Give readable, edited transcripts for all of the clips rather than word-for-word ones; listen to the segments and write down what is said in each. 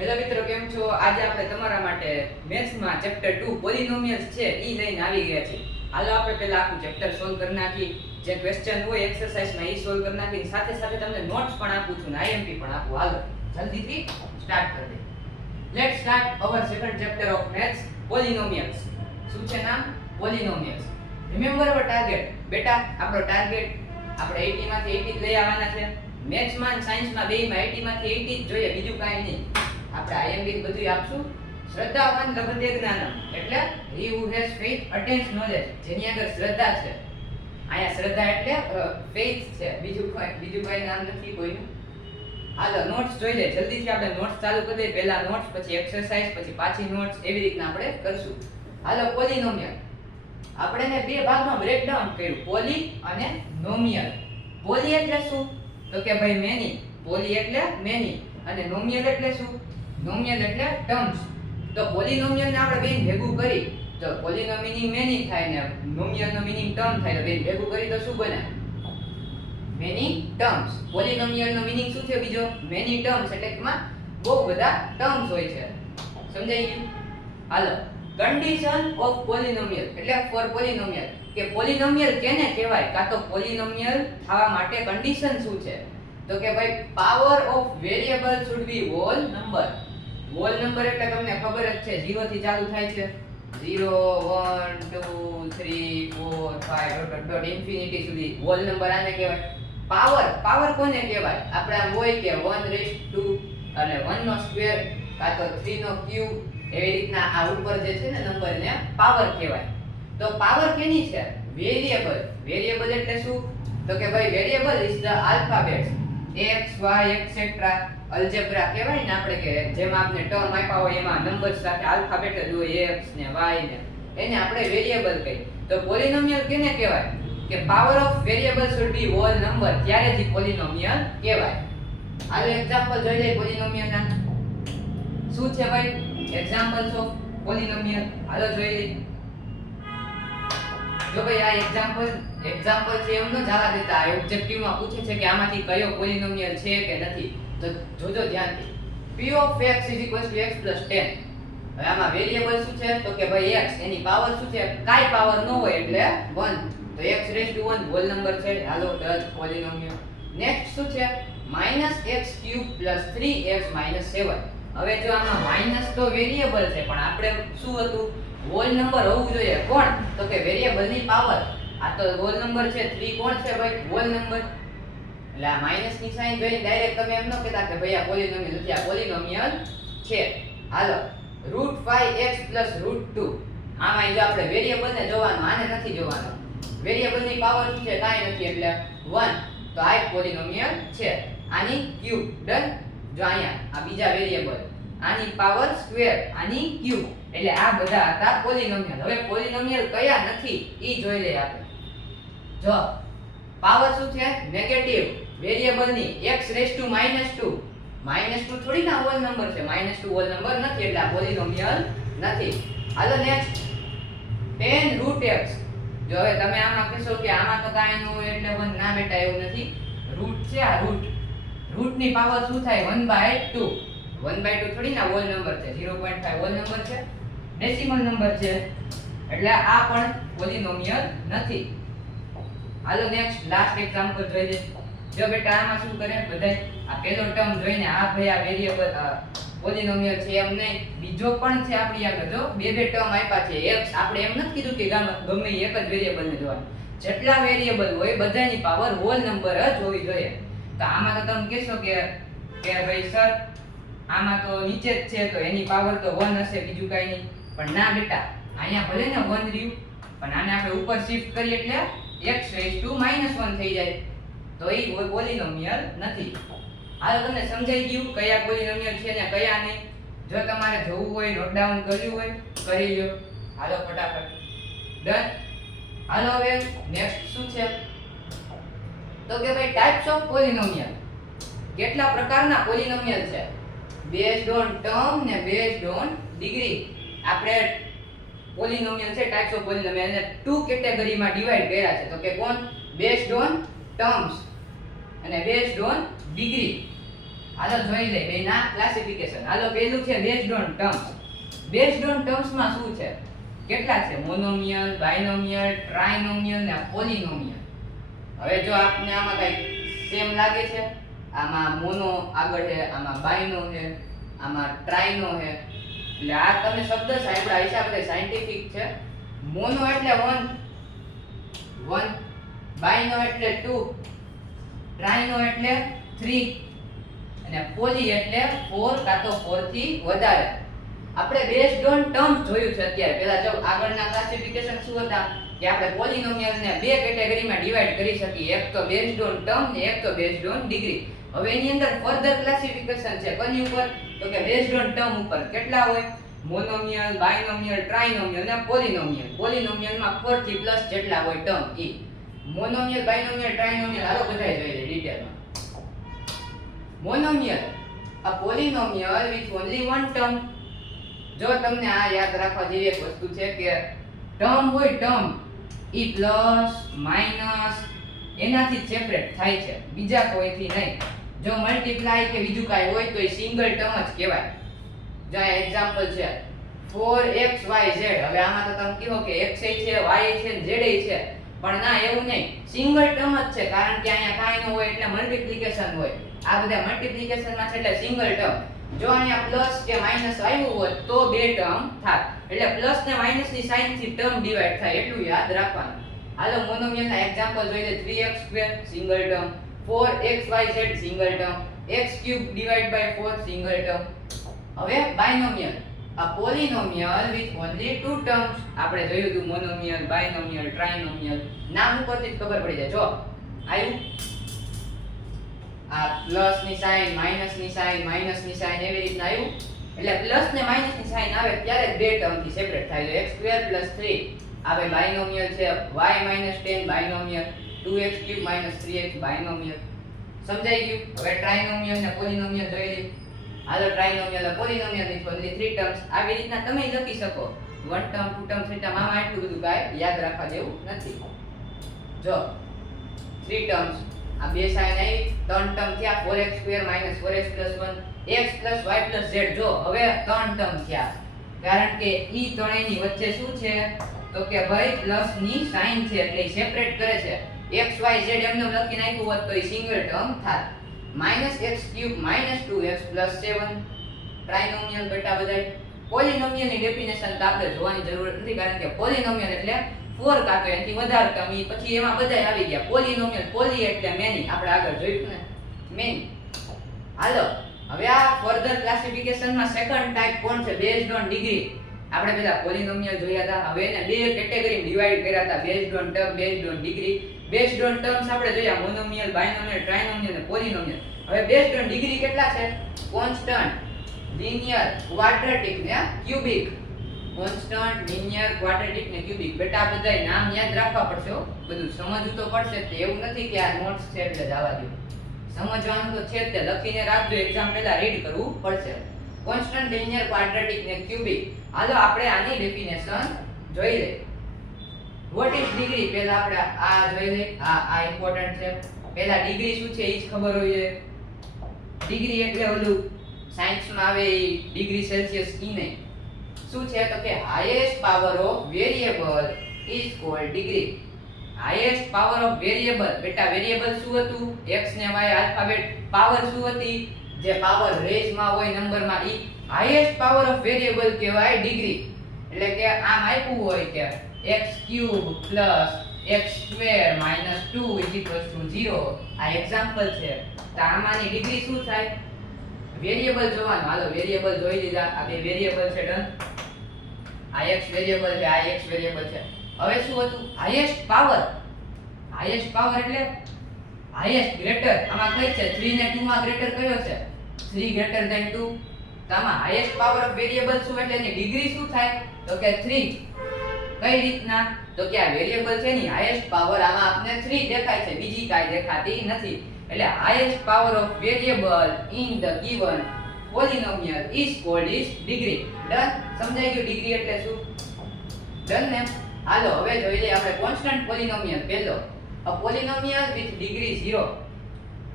Hello મિત્રો, કેમ છો? આજે આપણે તમારા માટે મેથ્સમાં ચેપ્ટર 2 પોલિનોમિયલ્સ છે ઈ લઈને આવી ગયા છીએ. હાલો આપણે પહેલા આખું ચેપ્ટર સોલ્વ કરી નાખી. જે ક્વેશ્ચન હોય એક્સરસાઇઝમાં ઈ સોલ્વ કરી નાખી. સાથે સાથે તમને નોટ્સ પણ આપું છું ને આઈએમપી પણ આપું. હાલો જલ્દીથી સ્ટાર્ટ કરી દે. Let's start our second chapter of maths, polynomials. શું છે નામ? પોલિનોમિયલ્સ. Remember our target. બેટા આપણો ટાર્ગેટ આપણે 80 માંથી 80 લઈ આવવાના છે. મેથ્સમાં અને સાયન્સમાં બેયમાં 80 માંથી 80 જ જોઈએ, બીજું કાંઈ નહીં. આપણે આઈએમપી બધું આપશું. શ્રદ્ધાવાન લભતે જ્ઞાનમ, એટલે he who has faith attains knowledge. જેની આગળ શ્રદ્ધા છે. અહીંયા શ્રદ્ધા એટલે faith છે, બીજું કોઈ નામ નથી કોઈનું. હાલો નોટ્સ જોઈ લે જલ્દીથી. આપણે નોટ્સ ચાલુ કરી દઈએ. પહેલા નોટ્સ, પછી એક્સરસાઇઝ, પછી પાછી નોટ્સ, એવી રીતના આપણે કરશું. હાલો પોલિનોમિયલ આપણે ને બે ભાગમાં બ્રેકડાઉન કર્યું, પોલી અને નોમિયલ. પોલી એટલે શું? તો કે ભાઈ મેની. પોલી એટલે મેની અને નોમિયલ એટલે શું? નોમિયલ એટલે ટર્મ્સ. તો પોલિનોમિયલ ને આપણે બેન ભેગું કરી તો પોલીનો મીનિંગ મેની થાય ને નોમિયલ નો મીનિંગ ટર્મ થાય. તો બેન ભેગું કરી તો શું બને? Many terms. પોલિનોમિયલ નો મીનિંગ શું છે બીજો? Many terms. એટલે એમાં બહુ બધા ટર્મ્સ હોય છે. સમજાઈ ગયું? હાલો કન્ડિશન ઓફ પોલિનોમિયલ એટલે ફોર પોલિનોમિયલ કે પોલિનોમિયલ કેને કહેવાય કાં તો પોલિનોમિયલ થવા માટે કન્ડિશન શું છે? તો કે ભાઈ power of variable should be whole number. Whole number એટલે તમને ખબર જ છે 0 થી ચાલુ થાય છે. 0 1 2 3 4 5 ડોટ ઇન્ફિનિટી સુધી હોલ નંબર આને કહેવાય. પાવર કોને કહેવાય? આપણે આમ હોય કે 1/2 અને 1 નો સ્ક્વેર કાં તો 3 નો ક્યુબ, એવી રીતના આ ઉપર જે છે ને નંબર ને પાવર કહેવાય. તો પાવર કેની છે? વેરીએબલ. વેરીએબલ એટલે શું? તો કે ભાઈ variable is the alphabets x y etcetera. Algebra કહેવાય ને આપણે, કે જેમાં આપણે ટર્મ આપ્યા હોય એમાં નંબર સાથે આલ્ફાબેટ જ હોય, x ને y ને, એને આપણે વેરીએબલ કહીએ. તો પોલિનોમિયલ કેને કહેવાય? કે power of variable should be whole number, ત્યારે જ પોલિનોમિયલ કહેવાય. આનો એક્ઝામ્પલ જોઈ લઈએ પોલિનોમિયલ ના. શું છે ભાઈ એક્ઝામ્પલ્સ ઓફ પોલિનોમિયલ? હાલો જોઈ લઈએ. જો ભાઈ આ એક્ઝામ્પલ છે એમ ન જવા દેતા. આ ઓબ્જેક્ટિવ માં પૂછે છે કે આમાંથી કયો પોલિનોમિયલ છે કે નથી. તો જોજો ધ્યાનથી. p of x x 10. હવે આમાં વેરીએબલ શું છે? તો કે ભાઈ x, એની પાવર શું છે? કાઈ પાવર ન હોય એટલે 1. તો x⁻1 હોલ નંબર છે. હાલો ડચ પોલિનોમિયલ. નેક્સ્ટ શું છે? -x³ + 3x - 7. હવે જો આમાં માઈનસ તો વેરીએબલ છે, પણ આપણે શું હતું? હોલ નંબર હોવું જોઈએ. કોણ? તો કે વેરીએબલ ની પાવર. આ તો હોલ નંબર છે. 3 કોણ છે ભાઈ? Whole number. એટલે આ માઈનસ ની સાઈન જોઈને ડાયરેક્ટ તમે એમ ન કહેતા કે ભાઈ આ પોલિનોમિયલ નથી, આ પોલિનોમિયલ છે. હાલો √5x + √2. આમાં જો આપણે વેરીએબલ ને જોવાનું, આને નથી જોવાનું. વેરીએબલ ની પાવર શું છે? કાઈ નથી, એટલે 1. તો આ એક પોલિનોમિયલ છે. આની ક્યુબ. ડન. જો અહીંયા આ બીજા વેરીએબલ, આની પાવર સ્ક્વેર, આની ક્યુબ. એટલે આ બધા હતા પોલિનોમિયલ. હવે પોલિનોમિયલ કયા નથી ઈ જોઈ લઈએ આપણે. જો પાવર શું છે? નેગેટિવ વેરીએબલ ની x⁻2 -2 થોડી ના હોલ નંબર છે. -2 હોલ નંબર નથી, એટલે આ પોલિનોમિયલ નથી. હાલો નેક્સ્ટ 10√x. જો હવે તમે આમાં કહેશો કે આમાં તો કાંઈ ન હોય એટલે 1. ના બેટા, એવું નથી. રૂટ છે આ રૂટ. રૂટ ની પાવર શું થાય? 1/2. 1/2 થોડી ના હોલ નંબર છે. 0.5 હોલ નંબર છે, ડેસિમલ નંબર છે, એટલે આ પણ પોલિનોમિયલ નથી. હાલો નેક્સ્ટ લાસ્ટ એક્ઝામ્પલ જોઈ લે. જો બેટા આમાં શું કરે બધાય? આ પહેલો ટર્મ જોઈને આ ભાઈ આ વેરીએબલ પોલિનોમિયલ છે એમ નહીં, બીજો પણ છે આપણી આગળ. જો બે ટર્મ આપ્યા છે. x આપણે એમ નથી કીધું કે ગમે એક જ વેરીએબલ ને જોવાનું. જેટલા વેરીએબલ હોય બધાની પાવર હોલ નંબર જ હોવી જોઈએ. તો આમાં તો તમે કહેશો કે ભાઈ સર આમાં તો નીચે જ છે, તો એની પાવર તો 1 હશે, બીજું કાઈ નહીં. પણ ના બેટા, અહીંયા ભલે ને 1 રહ્યું, પણ આને આપણે ઉપર શિફ્ટ કરીએ એટલે x⁻1 થઈ જાય. તો એ પોલિનોમિયલ નથી. હાલો તમને સમજાઈ ગયું કયા પોલિનોમિયલ છે ને કયા નહીં. જો તમારે જોવું હોય, નોટ ડાઉન કર્યું હોય, કરી લ્યો. હાલો ફટાફટ. ડન. હાલો હવે નેક્સ્ટ શું છે? તો કે ભાઈ ટાઇપ્સ ઓફ પોલિનોમિયલ. કેટલા પ્રકારના પોલિનોમિયલ છે? બેઝડ ઓન ટર્મ ને બેઝડ ઓન ડિગ્રી. આપણે પોલિનોમિયલ છે, ટાઇપ્સ ઓફ પોલિનોમિયલ, એને 2 કેટેગરીમાં ડિવાઇડ કર્યા છે. તો કે કોણ? બેઝડ ઓન ટર્મ્સ અને બેઝડ ઓન ડિગ્રી. હાલો જોઈ લે બેના ક્લાસિફિકેશન. હાલો પહેલું છે based on terms. Based on terms માં શું છે? કેટલા છે? મોનોમિયલ, બાયનોમિયલ, ટ્રાઇનોમિયલ ને પોલિનોમિયલ. હવે જો આપને આમાં કઈ સેમ લાગે છે, આમાં મોનો આગળ છે, આમાં બાયનો છે, આમાં ટ્રાઇનો છે, એટલે આ તમે શબ્દ સાંભળ્યા હિસાબે સાયન્ટિફિક છે. મોનો એટલે 1, બાયનો એટલે 2, ટ્રાઇનો એટલે 3 અને પોલી એટલે 4 કાં તો 4 થી વધારે. આપણે બેઝડ ઓન ટર્મ્સ જોયું છે અત્યારે. પહેલા જો આગળના ક્લાસિફિકેશન શું હતા કે આપણે પોલિનોમિયલ ને બે કેટેગરીમાં ડિવાઇડ કરી શકીએ, એક તો બેઝડ ઓન ટર્મ ને એક તો બેઝડ ઓન ડિગ્રી. હવે એની અંદર ફર્ધર ક્લાસિફિકેશન છે કોની ઉપર? તો કે બેઝડ ઓન ટર્મ ઉપર. કેટલા હોય? મોનોમિયલ, બાયનોમિયલ, ટ્રાઇનોમિયલ અને પોલિનોમિયલ. પોલિનોમિયલમાં 4 થી પ્લસ જેટલા હોય ટર્મ ઈ. મોનોમિયલ, બાયનોમિયલ, ટ્રાઇનોમિયલ હાલો બધાય જોઈ લે ડિટેલમાં. મોનોમિયલ a polynomial with only one term. જો તમને આ યાદ રાખવા જેવી એક વસ્તુ છે કે ટર્મ હોય ટર્મ ઈ પ્લસ માઈનસ એનાથી સેપરેટ થાય છે, બીજા કોઈથી નહીં. જો મલ્ટીપ્લાય કે બીજું કાંઈ હોય તો એ સિંગલ ટર્મ જ કહેવાય. જો આ એક્ઝામ્પલ છે 4xyz. હવે આમાં તો તમે કહો કે x છે, y છે ને z છે, પણ ના એવું નહીં, સિંગલ ટર્મ જ છે. કારણ કે અહીંયા કાંઈ ન હોય એટલે મલ્ટીપ્લિકેશન હોય. આ બધા મલ્ટીપ્લિકેશન માં છે એટલે સિંગલ ટર્મ. જો અહીંયા પ્લસ કે માઈનસ આવ્યું હોત તો બે ટર્મ થાત. એટલે પ્લસ ને માઈનસ ની સાઇન થી ટર્મ ડિવાઈડ થાય એટલું યાદ રાખવાનું. હાલો મોનોમિયલ ના એક્ઝામ્પલ જોઈ લે. 3x2 single term, 4xyz single term, x³ divide by 4 single term. હવે binomial a polynomial with only two terms. આપણે જોયું હતું મોનોમિયલ, બાયનોમિયલ, ટ્રાઇનોમિયલ. નામ ઉપરથી જ ખબર પડી જાય. જો આવ્યું આ પ્લસ ની સાઇન, માઈનસ ની સાઇન, માઈનસ ની સાઇન એવી રીતના આવ્યું. એટલે પ્લસ ને માઈનસ ની સાઇન આવે ત્યારે બે ટર્મ થી સેપરેટ થાય. તો x² + 3 આવે બાયનોમિયલ છે. y - 10 બાયનોમિયલ, 2x³ - 3x બાયનોમિયલ. સમજાઈ ગયું? હવે ટ્રાઇનોમિયલ ને પોલિનોમિયલ જોઈ લઈએ. હાલો ટ્રાઇનોમિયલ અને પોલિનોમિયલ ની only 3 ટર્મ્સ. આવી રીતના તમે લખી શકો. 1 ટર્મ, 2 ટર્મ, 3 ટર્મ. આમાં એટલું બધું કાંઈ યાદ રાખવા જેવું નથી. જો 3 ટર્મ્સ, આ બે સાઇન આવી, 3 ટર્મ થયા. 4x² - 4x + 1 x + y + z. જો હવે 3 ટર્મ થયા, કારણ કે ઈ ત્રણેયની વચ્ચે શું છે તો કે ભાઈ પ્લસ ની સાઇન છે એટલે સેપરેટ કરે છે. x y z એમને લખી નાખ્યું હોત તો ઈ સિંગલ ટર્મ થાત. -x³ - 2x + 7 ટ્રાઇનોમિયલ બેટા બધાય. પોલિનોમિયલ ની ડેફિનેશન તો આપણે જોવાની જરૂર નથી, કારણ કે પોલિનોમિયલ એટલે 4 કાં તો એનાથી વધારે ટર્મ. પછી એમાં બધાય આવી ગયા. પોલિનોમિયલ, પોલી એટલે મેની, આપણે આગળ જોયું ને મેની. હાલો હવે આ ફર્ધર ક્લાસિફિકેશન માં સેકન્ડ ટાઈપ કોણ છે? Based on degree. આપણે પહેલા પોલિનોમિયલ જોયા હતા, હવે એને બે કેટેગરી ડિવાઇડ કર્યા હતા, based on term, based on degree. Based on terms આપણે જોયા મોનોમિયલ, બાયનોમિયલ, ટ્રાઇનોમિયલ અને પોલિનોમિયલ. હવે બેઝડ ઓન ડિગ્રી કેટલા છે? કોન્સ્ટન્ટ, લિનિયર, ક્વાડ્રેટિક ને ક્યુબિક. કોન્સ્ટન્ટ, લિનિયર, ક્વાડ્રેટિક ને ક્યુબિક. બેટા બધાય નામ યાદ રાખવા પડશે હો. બધું સમજવું તો પડશે જ. એવું નથી કે આ નોટ્સ છે એટલે જ આવવા દો. સમજવાનું તો છે જ, તે લખીને રાખજો. એક્ઝામ પહેલા રીડ કરવું પડશે. કોન્સ્ટન્ટ, લિનિયર, ક્વાડ્રેટિક ને ક્યુબિક. હાલો આપણે આની ડેફિનેશન જોઈ લઈએ. What is degree? પહેલા આપણે આ જોઈ લઈએ. આ ઇમ્પોર્ટન્ટ છે. પહેલા ડિગ્રી શું છે એ જ ખબર હોય છે. ડિગ્રી એટલે ઓલું સાયન્સમાં આવે એ ડિગ્રી સેલ્સિયસ ઈ નહીં. શું છે તો કે highest power of variable is called degree. Highest power of variable. બેટા વેરિયેબલ શું હતું? x ને y આલ્ફાબેટ. પાવર શું હતી? જે પાવર રેઝમાં હોય નંબરમાં ઈ. હાઈએસ્ટ પાવર ઓફ વેરિયેબલ કહેવાય ડિગ્રી. એટલે કે આમ આપ્યું હોય કે x³ + x² - 2 = 0. આ એક્ઝામ્પલ છે. તો આમાંની ડિગ્રી શું થાય? વેરિયેબલ જોવાનું. હાલો વેરિયેબલ જોઈ લીધા. આ બે વેરિયેબલ છે. ડન. આ x વેરિયેબલ છે, આ x વેરિયેબલ છે. હવે શું હતું? Highest power. હાઈએસ્ટ પાવર એટલે હાઈએસ્ટ ગ્રેટર. આમાં કઈ છે? 3 ને 2 માં ગ્રેટર કયો છે? 3 > 2. તો આમાં હાઈએસ્ટ પાવર ઓફ વેરિયેબલ શું એટલે એની ડિગ્રી શું થાય તો કે 3. કઈ રીતના? તો કે આ વેરિયેબલ છે ની હાઈએસ્ટ પાવર આમાં આપને 3 દેખાય છે, બીજી કાઈ દેખાતી નથી. એટલે highest power of variable in the given પોલિનોમિયલ is called degree. Done. સમજાઈ ગયું ડિગ્રી એટલે શું? ડન ને? હાલો હવે જોઈ લઈએ આપણે કોન્સ્ટન્ટ પોલિનોમિયલ. પહેલો, a polynomial with degree 0.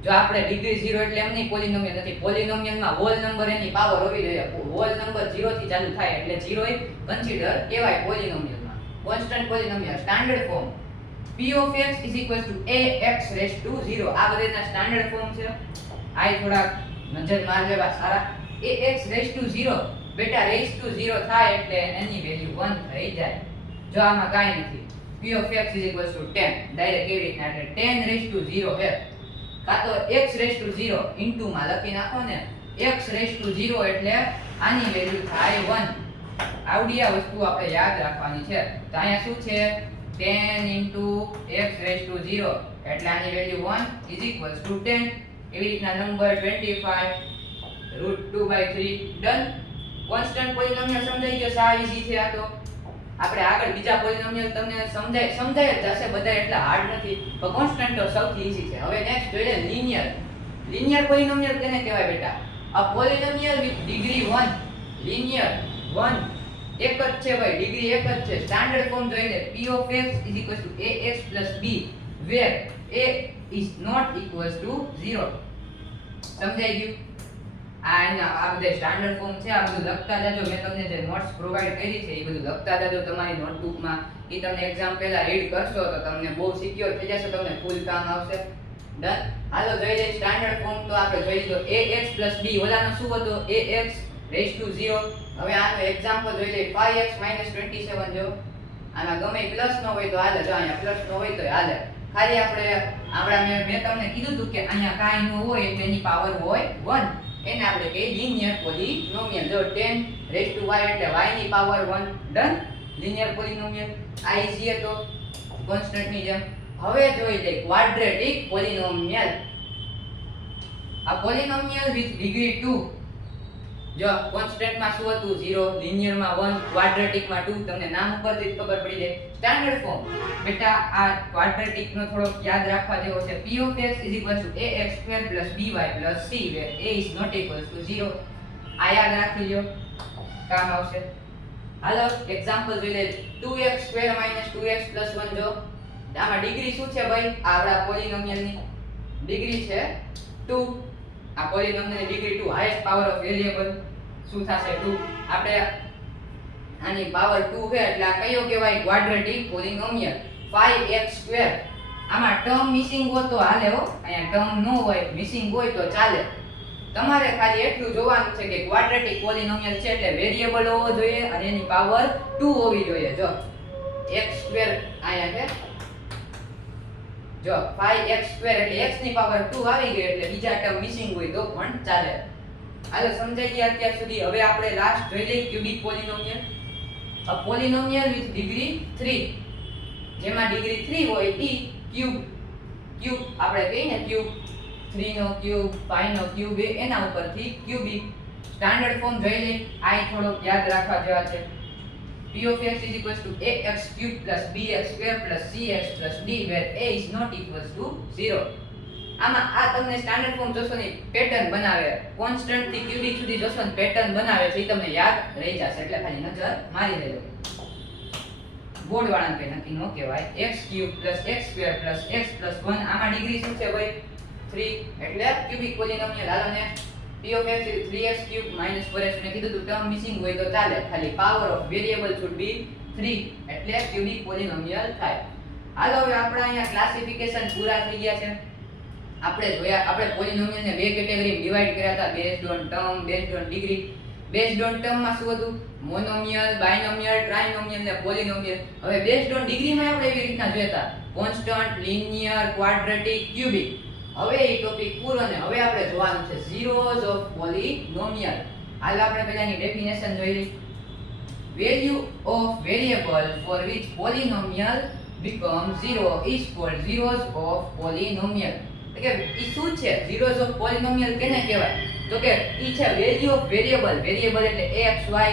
જો આપણે ડિગ્રી 0 એટલે એમ નહીં પોલિનોમિયલ નથી, પોલિનોમિયલમાં હોલ નંબર એની પાવર હોવી જોઈએ, હોલ નંબર 0 થી ચાલુ થાય એટલે 0 એ કન્સિડર કહેવાય પોલિનોમિયલમાં. Constant polynomial standard form p of x ax raised to 0, આ બધાના સ્ટાન્ડર્ડ ફોર્મ છે. આ થોડા નજર માર લેવા સારા. ax raised to 0 બેટા raised to 0 થાય એટલે એની વેલ્યુ 1 થઈ જાય. જો આમાં કાઈ નથી, p of x 10 ડાયરેક્ટ કેવી રીતના એટલે 10 raised to 0 છે, કાં તો x raised to 0 ઇન્ટુ માં લખી નાખો ને, x raised to 0 એટલે આની વેલ્યુ થાય 1. આવડી આ વસ્તુ આપણે યાદ રાખવાની છે. તો અહીંયા શું છે 10 into x raised to 0 એટલે આની વેલ્યુ 1 is equals to 10. એવી રીતના નંબર 25 √2/3 ડન. કોન્સ્ટન્ટ પોલિનોમિયલ સમજાઈ ગયો, સા ઈઝી છે આ. તો આપણે આગળ બીજા પોલિનોમિયલ તમને સમજાય જ જશે, બધા એટલા હાર્ડ નથી, પણ કોન્સ્ટન્ટ તો સૌથી ઈઝી છે. હવે નેક્સ્ટ જોઈએ લિનિયર પોલિનોમિયલ કેને કહેવાય બેટા? અ પોલિનોમિયલ વિથ ડિગ્રી 1. લિનિયર 1 એક જ છે ભાઈ, ડિગ્રી એક જ છે. સ્ટાન્ડર્ડ ફોર્મ જોઈને p of x ax b where a is not equals to 0. સમજાઈ ગયું? આ બધે સ્ટાન્ડર્ડ ફોર્મ છે. આ બધું લખતા જાજો. મેં તમને જે નોટ્સ પ્રોવાઈડ કરી છે એ બધું લખતા જાજો તમારી નોટબુકમાં. એ તમને એક્ઝામ પહેલા રીડ કરશો તો તમને બહુ સિક્યોર થઈ જશે, તમને ફૂલ કામ આવશે. ડન. હાલો જોઈ લઈએ સ્ટાન્ડર્ડ ફોર્મ. તો આપણે જોઈ લીધો ax b, ઓલાનો શું હતો ax raised to 0. હવે આનો એક્ઝામ્પલ જોઈ લઈએ 5x - 27. જો આમાં ગમે પ્લસ ન હોય તો હાલે, જો અહીંયા પ્લસ ન હોય તો હાલે. ખાલી આપણે મેં તમને કીધું હતું કે અહીંયા કાંઈ ન હોય એટલે એની પાવર હોય 1, એને આપણે કહીએ લિનિયર પોલિનોમિયલ. જો 10 raised to y એટલે y ની પાવર 1. ડન. લિનિયર પોલિનોમિયલ આ ઈઝી હતો કોન્સ્ટન્ટ ની જેમ. હવે જોઈ લઈએ ક્વાડ્રેટિક પોલિનોમિયલ. આ પોલિનોમિયલ વિથ ડિગ્રી 2. જો કોન્સ્ટન્ટ માં શું હતું 0, લિનિયર માં 1, ક્વાડ્રેટિક માં 2. તમને નામ ઉપરથી જ ખબર પડી જાય. સ્ટાન્ડર્ડ ફોર્મ બેટા આ ક્વાડ્રેટિક નો થોડો યાદ રાખવા જેવો છે. p of x ax² + by + c where a is not equals to 0. આ યાદ રાખી લ્યો, કામ આવશે. હાલો એક્ઝામ્પલ જોઈ લે 2x² - 2x + 1. જો આમાં ડિગ્રી શું છે ભાઈ? આપણા પોલિનોમિયલ ની ડિગ્રી છે 2. આ પોલિનોમિયલ degree 2, highest power of variable શું થશે 2. આપણે આની પાવર 2 છે એટલે આ કયો કહેવાય? ક્વાડ્રેટિક પોલિનોમિયલ. 5x². આમાં ટર્મ મિસિંગ હોય તો હાલે હો, અહીંયા ટર્મ ન હોય મિસિંગ હોય તો ચાલે. તમારે ખાલી એટલું જોવાનું છે કે ક્વાડ્રેટિક પોલિનોમિયલ છે એટલે વેરિયેબલ હોવો જોઈએ અને એની પાવર 2 હોવી જોઈએ. જો x² અહીંયા છે, જો 5x² એટલે x ની પાવર 2 આવી ગઈ એટલે બીજા ટર્મ મિસિંગ હોય તો પણ ચાલે. હાલો સમજાઈ ગયા અત્યાર સુધી. હવે આપણે લાસ્ટ જોઈ લઈએ ક્યુબિક પોલિનોમિયલ. A પોલિનોમિયલ with degree 3. જેમાં ડિગ્રી 3 હોય એ ક્યુબ આપણે કહીએ ને ક્યુબ, 3 નો ક્યુબ, 5 નો ક્યુબ, એના ઉપરથી ક્યુબિક. સ્ટાન્ડર્ડ ફોર્મ જોઈ લઈએ. આ થોડો યાદ રાખવા જેવા છે. p of x = ax³ + bx² + cx + d where a is not equals to 0. આમાં આ તમને સ્ટાન્ડર્ડ ફોર્મ જોશો ને પેટર્ન બનાવે, કોન્સ્ટન્ટ થી ક્યુબિક સુધી જોશો ને પેટર્ન બનાવે છે, એ તમને યાદ રહી જશે એટલે ખાલી નજર મારી લેજો. બોર્ડ વાળાને કઈ નક્કી ન કહેવાય. x³ + x² + x + 1. આમાં ડિગ્રી શું છે ભાઈ 3 એટલે ક્યુબિક પોલિનોમિયલ. હાલો ને p of x 3x³ - 4x. મેં કીધું ટર્મ મિસિંગ હોય તો ચાલે, ખાલી power of variable should be 3 એટલે ક્યુબિક પોલિનોમિયલ થાય. હાલો હવે આપણે અહીંયા ક્લાસિફિકેશન પૂરા થઈ ગયા છે. આપણે પોલિનોમિયલને બે કેટેગરીમાં ડિવાઇડ કર્યા હતા, based on term, based on degree. Based on ટર્મમાં શું હતું? મોનોમિયલ, બાયનોમિયલ, ટ્રાઇનોમિયલ ને પોલિનોમિયલ. હવે બેઝડ ઓન ડિગ્રીમાં આપણે એવી રીતના જોયા કોન્સ્ટન્ટ, લિનિયર, ક્વાડ્રેટિક, ક્યુબિક. હવે એ ટોપિક પૂરો ને હવે આપણે જોવાનું છે ઝીરોઝ ઓફ પોલિનોમિયલ. હાલ આપણે પહેલાની ડેફિનેશન જોઈ લઈએ. Value of variable for which polynomial becomes 0 is called zeros of polynomial. તો કે ઈ શું છે zeros of polynomial કેને કહેવાય? તો કે ઈ છે વેલ્યુ ઓફ વેરિયેબલ. વેરિયેબલ એટલે x y,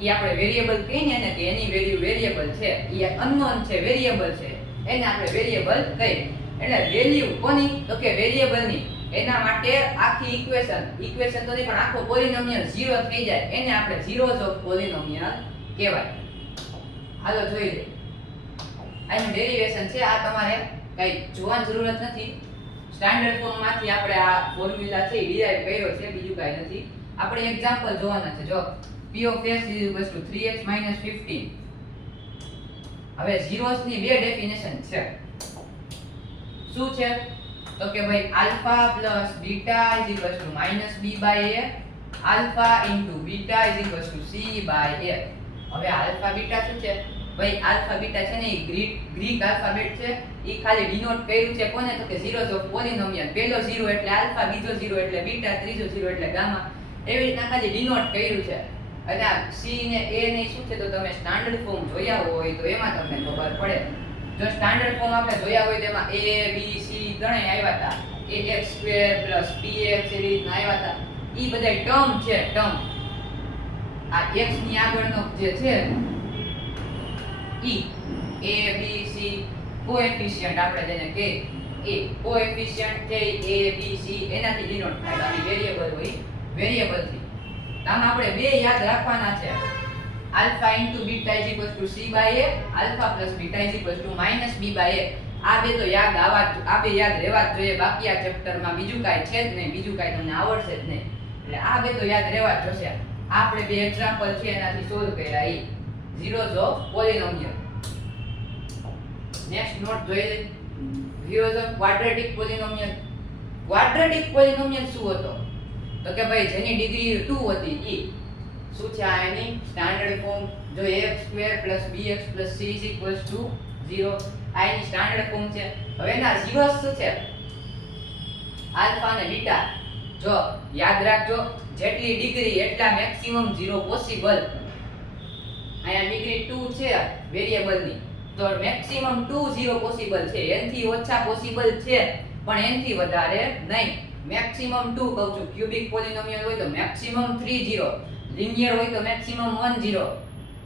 ઈ આપણે વેરિયેબલ કહીએ ને કે એની વેલ્યુ વેરિયેબલ છે, ઈ અનનોન છે, વેરિયેબલ છે, એને આપણે વેરિયેબલ કહીએ. એટલે વેલ્યુ કોની? તો કે વેરિયેબલ ની. એના માટે આખી ઇક્વેશન તો નહીં પણ આખો પોલિનોમિયલ 0 થઈ જાય, એને આપણે zeros of polynomial કહેવાય. હાલો જોઈ લે. આનું ડેરિવેશન છે, આ તમારે કઈ જોવાની જરૂરત નથી, સ્ટાન્ડર્ડ ફોર્મ માંથી આપણે આ ફોર્મ્યુલા છે ડીરાઈવ કર્યો છે, બીજું કાંઈ નથી. આપણે એક્ઝામ્પલ જોવાના છે. જો p of x = 3x - 15. હવે zeros ની બે ડેફિનેશન છે. શું છે? તો કે ભાઈ alpha plus beta = -b/a, alpha into beta = c/a. હવે આલ્ફા બીટા શું છે? ભાઈ આલ્ફા બીટા છે ને એ ગ્રીક આલ્ફાબેટ છે. એ ખાલી ડિનોટ કર્યું છે કોને? તો કે zeros of polynomial. પહેલો 0 એટલે આલ્ફા, બીજો 0 એટલે બીટા, ત્રીજો 0 એટલે ગામા. એવી રીતના ખાલી ડિનોટ કર્યું છે. અને આ c ને a ને શું છે? તો તમે સ્ટાન્ડર્ડ ફોર્મ જોયા હોય તો એમાં તમને ખબર પડે. જો સ્ટાન્ડર્ડ ફોર્મ આપણે જોયા હોય તેમાં a b c ત્રણેય આવ્યા હતા. ax² + bx એવી રીતના આવ્યા હતા. ઈ બધાય ટર્મ છે, ટર્મ. આ x ની આગળનો જે છે ઈ a b c કોએફિશિયન્ટ આપણે જેને કે એ કોએફિશિયન્ટ છે a b c એનાથી ડિનોટ થાય. બાકી વેરીએબલ હોય વેરીએબલ થી. આમાં આપણે બે યાદ રાખવાના છે. Alpha into beta = c/a, alpha plus beta = -b/a. આ બે તો યાદ આ બે યાદ રહેવા જ જોઈએ. બાકી આ ચેપ્ટરમાં બીજું કાંઈ છે જ નહીં, બીજું કાંઈ તમને આવડશે જ નહીં. એટલે આ બે તો યાદ રહેવા જ જોશે. આપણે બે એક્ઝામ્પલ છે એનાથી સોલ્વ કર્યા. ઈ zeros of polynomial. Next note જોઈ લે. zeros of quadratic polynomial. quadratic polynomial શું હતો? તો કે ભાઈ જેની ડિગ્રી 2 હતી ઈ શું છે? આ એની સ્ટાન્ડર્ડ ફોર્મ. જો ax² + bx + c = 0 આ એની સ્ટાન્ડર્ડ ફોર્મ છે. હવે એના zeros શું છે? આલ્ફા અને બીટા. જો યાદ રાખજો, જેટલી ડિગ્રી એટલા મેક્સિમમ 0 પોસિબલ. અહીંયા ડિગ્રી 2 છે વેરીએબલ ની, તો મેક્સિમમ 2 0 પોસિબલ છે. n થી ઓછા પોસિબલ છે પણ n થી વધારે નહીં. મેક્સિમમ 2 કહું છું. ક્યુબિક પોલિનોમિયલ હોય તો મેક્સિમમ 3 0, લિનિયર હોય તો મેક્સિમમ 1 0.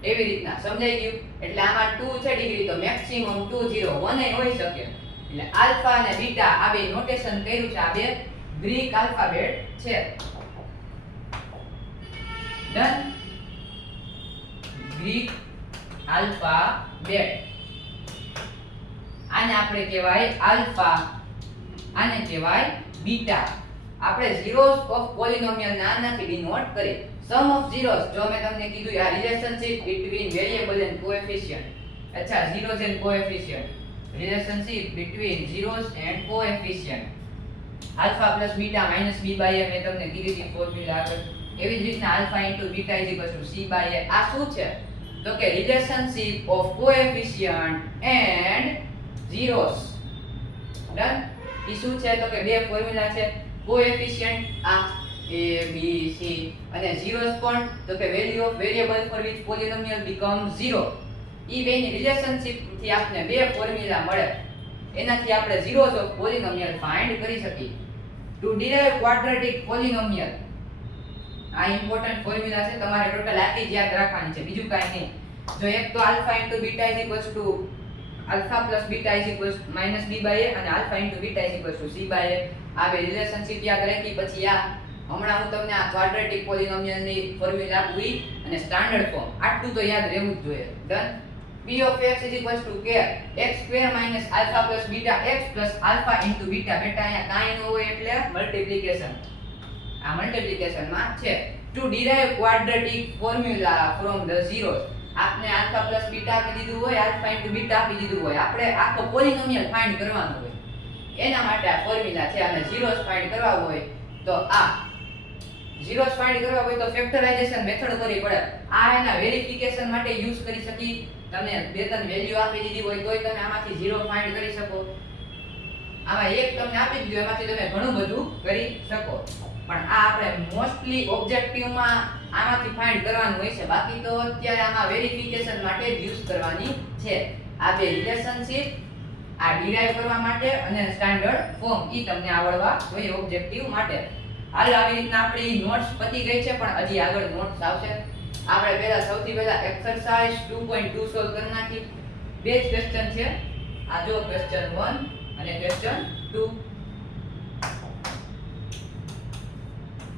એવી રીતના સમજાઈ ગયું? એટલે આમાં 2 છે ડિગ્રી તો મેક્સિમમ 2 0 1 એ હોઈ શકે. એટલે આલ્ફા અને બીટા આ બે નોટેશન કર્યું છે. આ બે ગ્રીક આલ્ફાબેટ છે. ડન. Greek alphabet. આને આપણે કહેવાય આલ્ફા, આને કહેવાય બીટા. આપણે zeros of polynomial નાનાથી ડિનોટ કરીએ. sum of zeros, જો મેં તમને કીધું આ relationship between variable and coefficient. અચ્છા, zeros and coefficient. relationship between zeros and coefficient. alpha plus beta minus b/a મેં તમને કીધી હતી ફોર્મ્યુલા આગળ. એવી જ રીતના alpha into beta = c/a. આ શું છે? તો કે relationship of coefficient and zeros. Done. ઈ શું છે? તો કે બે ફોર્મ્યુલા છે. કોએફિશિયન્ટ આ a b c અને zeros પણ તો કે value of variable for which polynomial becomes 0. ઈ બેની રિલેશનશિપ થી આપણે બે ફોર્મ્યુલા મળે. એનાથી આપણે zeros of polynomial ફાઇન્ડ કરી શકીએ. To derive quadratic polynomial. આ ઇમ્પોર્ટન્ટ ફોર્મ્યુલા છે, તમારે ટોટલ આટલી જ યાદ રાખવાની છે, બીજું કાંઈ નહીં. જો એક તો alpha into beta alpha plus beta = -b/a અને alpha into beta = c/a. આ બે રિલેશનશિપ યાદ રાખી પછી આ હમણાં હું તમને આ ક્વાડ્રેટિક પોલિનોમિયલ ની ફોર્મ્યુલા આપું અને સ્ટાન્ડર્ડ ફોર્મ આટલું તો યાદ રહેવું જ જોઈએ. Done. p of x = k x² - alpha plus beta x plus alpha into beta. બેટા અહીંયા કાંઈ ન હોય એટલે મલ્ટીપ્લિકેશન. આ મલ્ટીપ્લિકેશન માં છે. To derive quadratic formula from the zeros. આપને આલ્ફા પ્લસ બીટા આપી દીધું હોય, આલ્ફા ઇન્ટુ બીટા આપી દીધું હોય, આપણે આખો પોલિનોમિયલ ફાઇન્ડ કરવાનો હોય. એના માટે આ ફોર્મ્યુલા છે. અને zeros ફાઇન્ડ કરવા હોય તો આ zeros ફાઇન્ડ કરવા હોય તો ફેક્ટરાઇઝેશન મેથડ કરવી પડે. આ એના વેરિફિકેશન માટે યુઝ કરી શકી. તમે બે ત્રણ વેલ્યુ આપી દીધી હોય તોય તમે આમાંથી 0 ફાઇન્ડ કરી શકો. આમાં એક તમને આપી દીધું એમાંથી તમે ઘણું બધું કરી શકો. પણ આ આપણે મોસ્ટલી ઓબ્જેક્ટિવમાં આમાંથી ફાઇન્ડ કરવાનું હોય છે. બાકી તો અત્યારે આમાં વેરિફિકેશન માટે જ યુઝ કરવાની છે. આ બે રિલેશનશિપ આ ડિરાઈવ કરવા માટે અને સ્ટાન્ડર્ડ ફોર્મ ઈ તમને આવડવા જોઈએ ઓબ્જેક્ટિવ માટે. હાલ આવી રીતના આપણી નોટ્સ પતી ગઈ છે પણ હજી આગળ નોટ્સ આવશે. આપણે પહેલા સૌથી પહેલા એક્સરસાઇઝ 2.2 સોલ્વ કરી નાખી. બે જ ક્વેશ્ચન છે. આ જો ક્વેશ્ચન 1 અને ક્વેશ્ચન 2.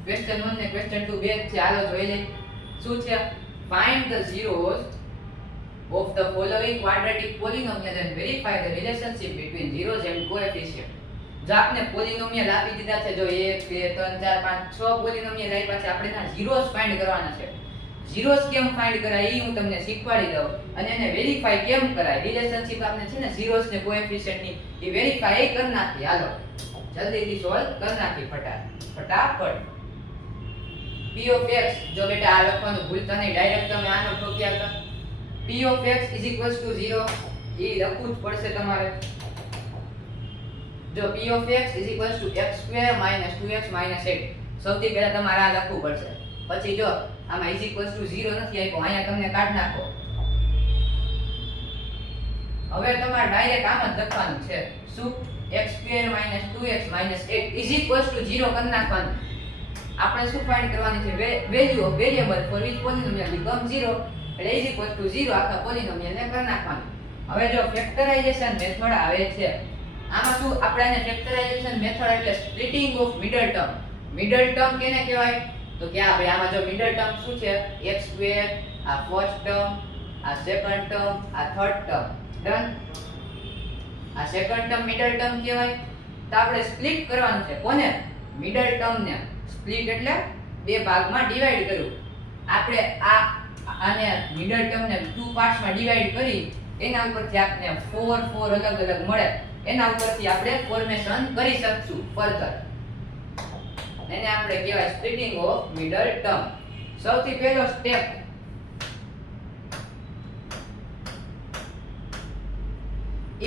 ક્વેશ્ચન 1 ને ક્વેશ્ચન 2 બે છે. હાલો જોઈ લઈએ શું છે. Find the zeros of the following quadratic polynomial and verify the relationship between zeros and coefficient. જો આપણે પોલિનોમિયલ આપી દીધા છે, જો 1 2 3 4 5 6 પોલિનોમિયલ આપ્યા છે, આપણે એના ઝીરોસ ફાઇન્ડ કરવાના છે. ઝીરોસ કેમ ફાઇન્ડ કરાય એ હું તમને શીખવાડી દઉં, અને એને વેરીફાઈ કેમ કરાય. રિલેશનશિપ આપણે છે ને ઝીરોસ ને કોએફિશિયન્ટ ની એ વેરીફાઈ કરી નાખી. હાલો જલ્દીથી સોલ્વ કરી નાખી ફટાફટ. p of x, જો બેટા આ લખવાનું ભૂલતા નહીં, ડાયરેક્ટ તમે આનો ઠોક્યા હતા. p of x = 0 એ લખવું જ પડશે તમારે. જો p of x = x² - 2x - 8, સૌથી પહેલા તમારે આ લખવું પડશે. પછી જો આમાં =0 નથી આપ્યો, અહીંયા તમને કાઢ નાખો. હવે તમારે ડાયરેક્ટ આમ જ લખવાનું છે. શું? x² - 2x - 8 = 0 કરી નાખવાનું. આપણે શું ફાઇન્ડ કરવાની છે? Value of variable for which polynomial become 0, એટલે =0 આખા પોલિનોમિયલ ને કરી નાખવાનું. હવે જો ફેક્ટરાઇઝેશન મેથડ આવે છે, આમાં શું આપણે આને ફેક્ટરાઇઝેશન મેથડ એટલે splitting of middle term. Middle term કેને કહેવાય? તો કે ભાઈ આમાં જો મિડલ ટર્મ શું છે? x², આ ફર્સ્ટ ટર્મ, આ સેકન્ડ ટર્મ, આ થર્ડ ટર્મ. ડન. આ સેકન્ડ ટર્મ મિડલ ટર્મ કહેવાય. તો આપણે સ્પ્લિટ કરવાનું છે. કોને? મિડલ ટર્મ ને. સ્પ્લિટ એટલે બે ભાગમાં ડિવાઈડ કરવું. આપણે આને મિડલ ટર્મ ને ટુ પાર્ટ્સમાં ડિવાઈડ કરી એના ઉપરથી આપણે 4 અલગ અલગ મળે, એના ઉપરથી આપણે ફોર્મેશન કરી શકશું ફર્ધર. એને આપણે કહેવાય સ્પ્લિટિંગ ઓફ મિડલ ટર્મ. સૌથી પહેલો સ્ટેપ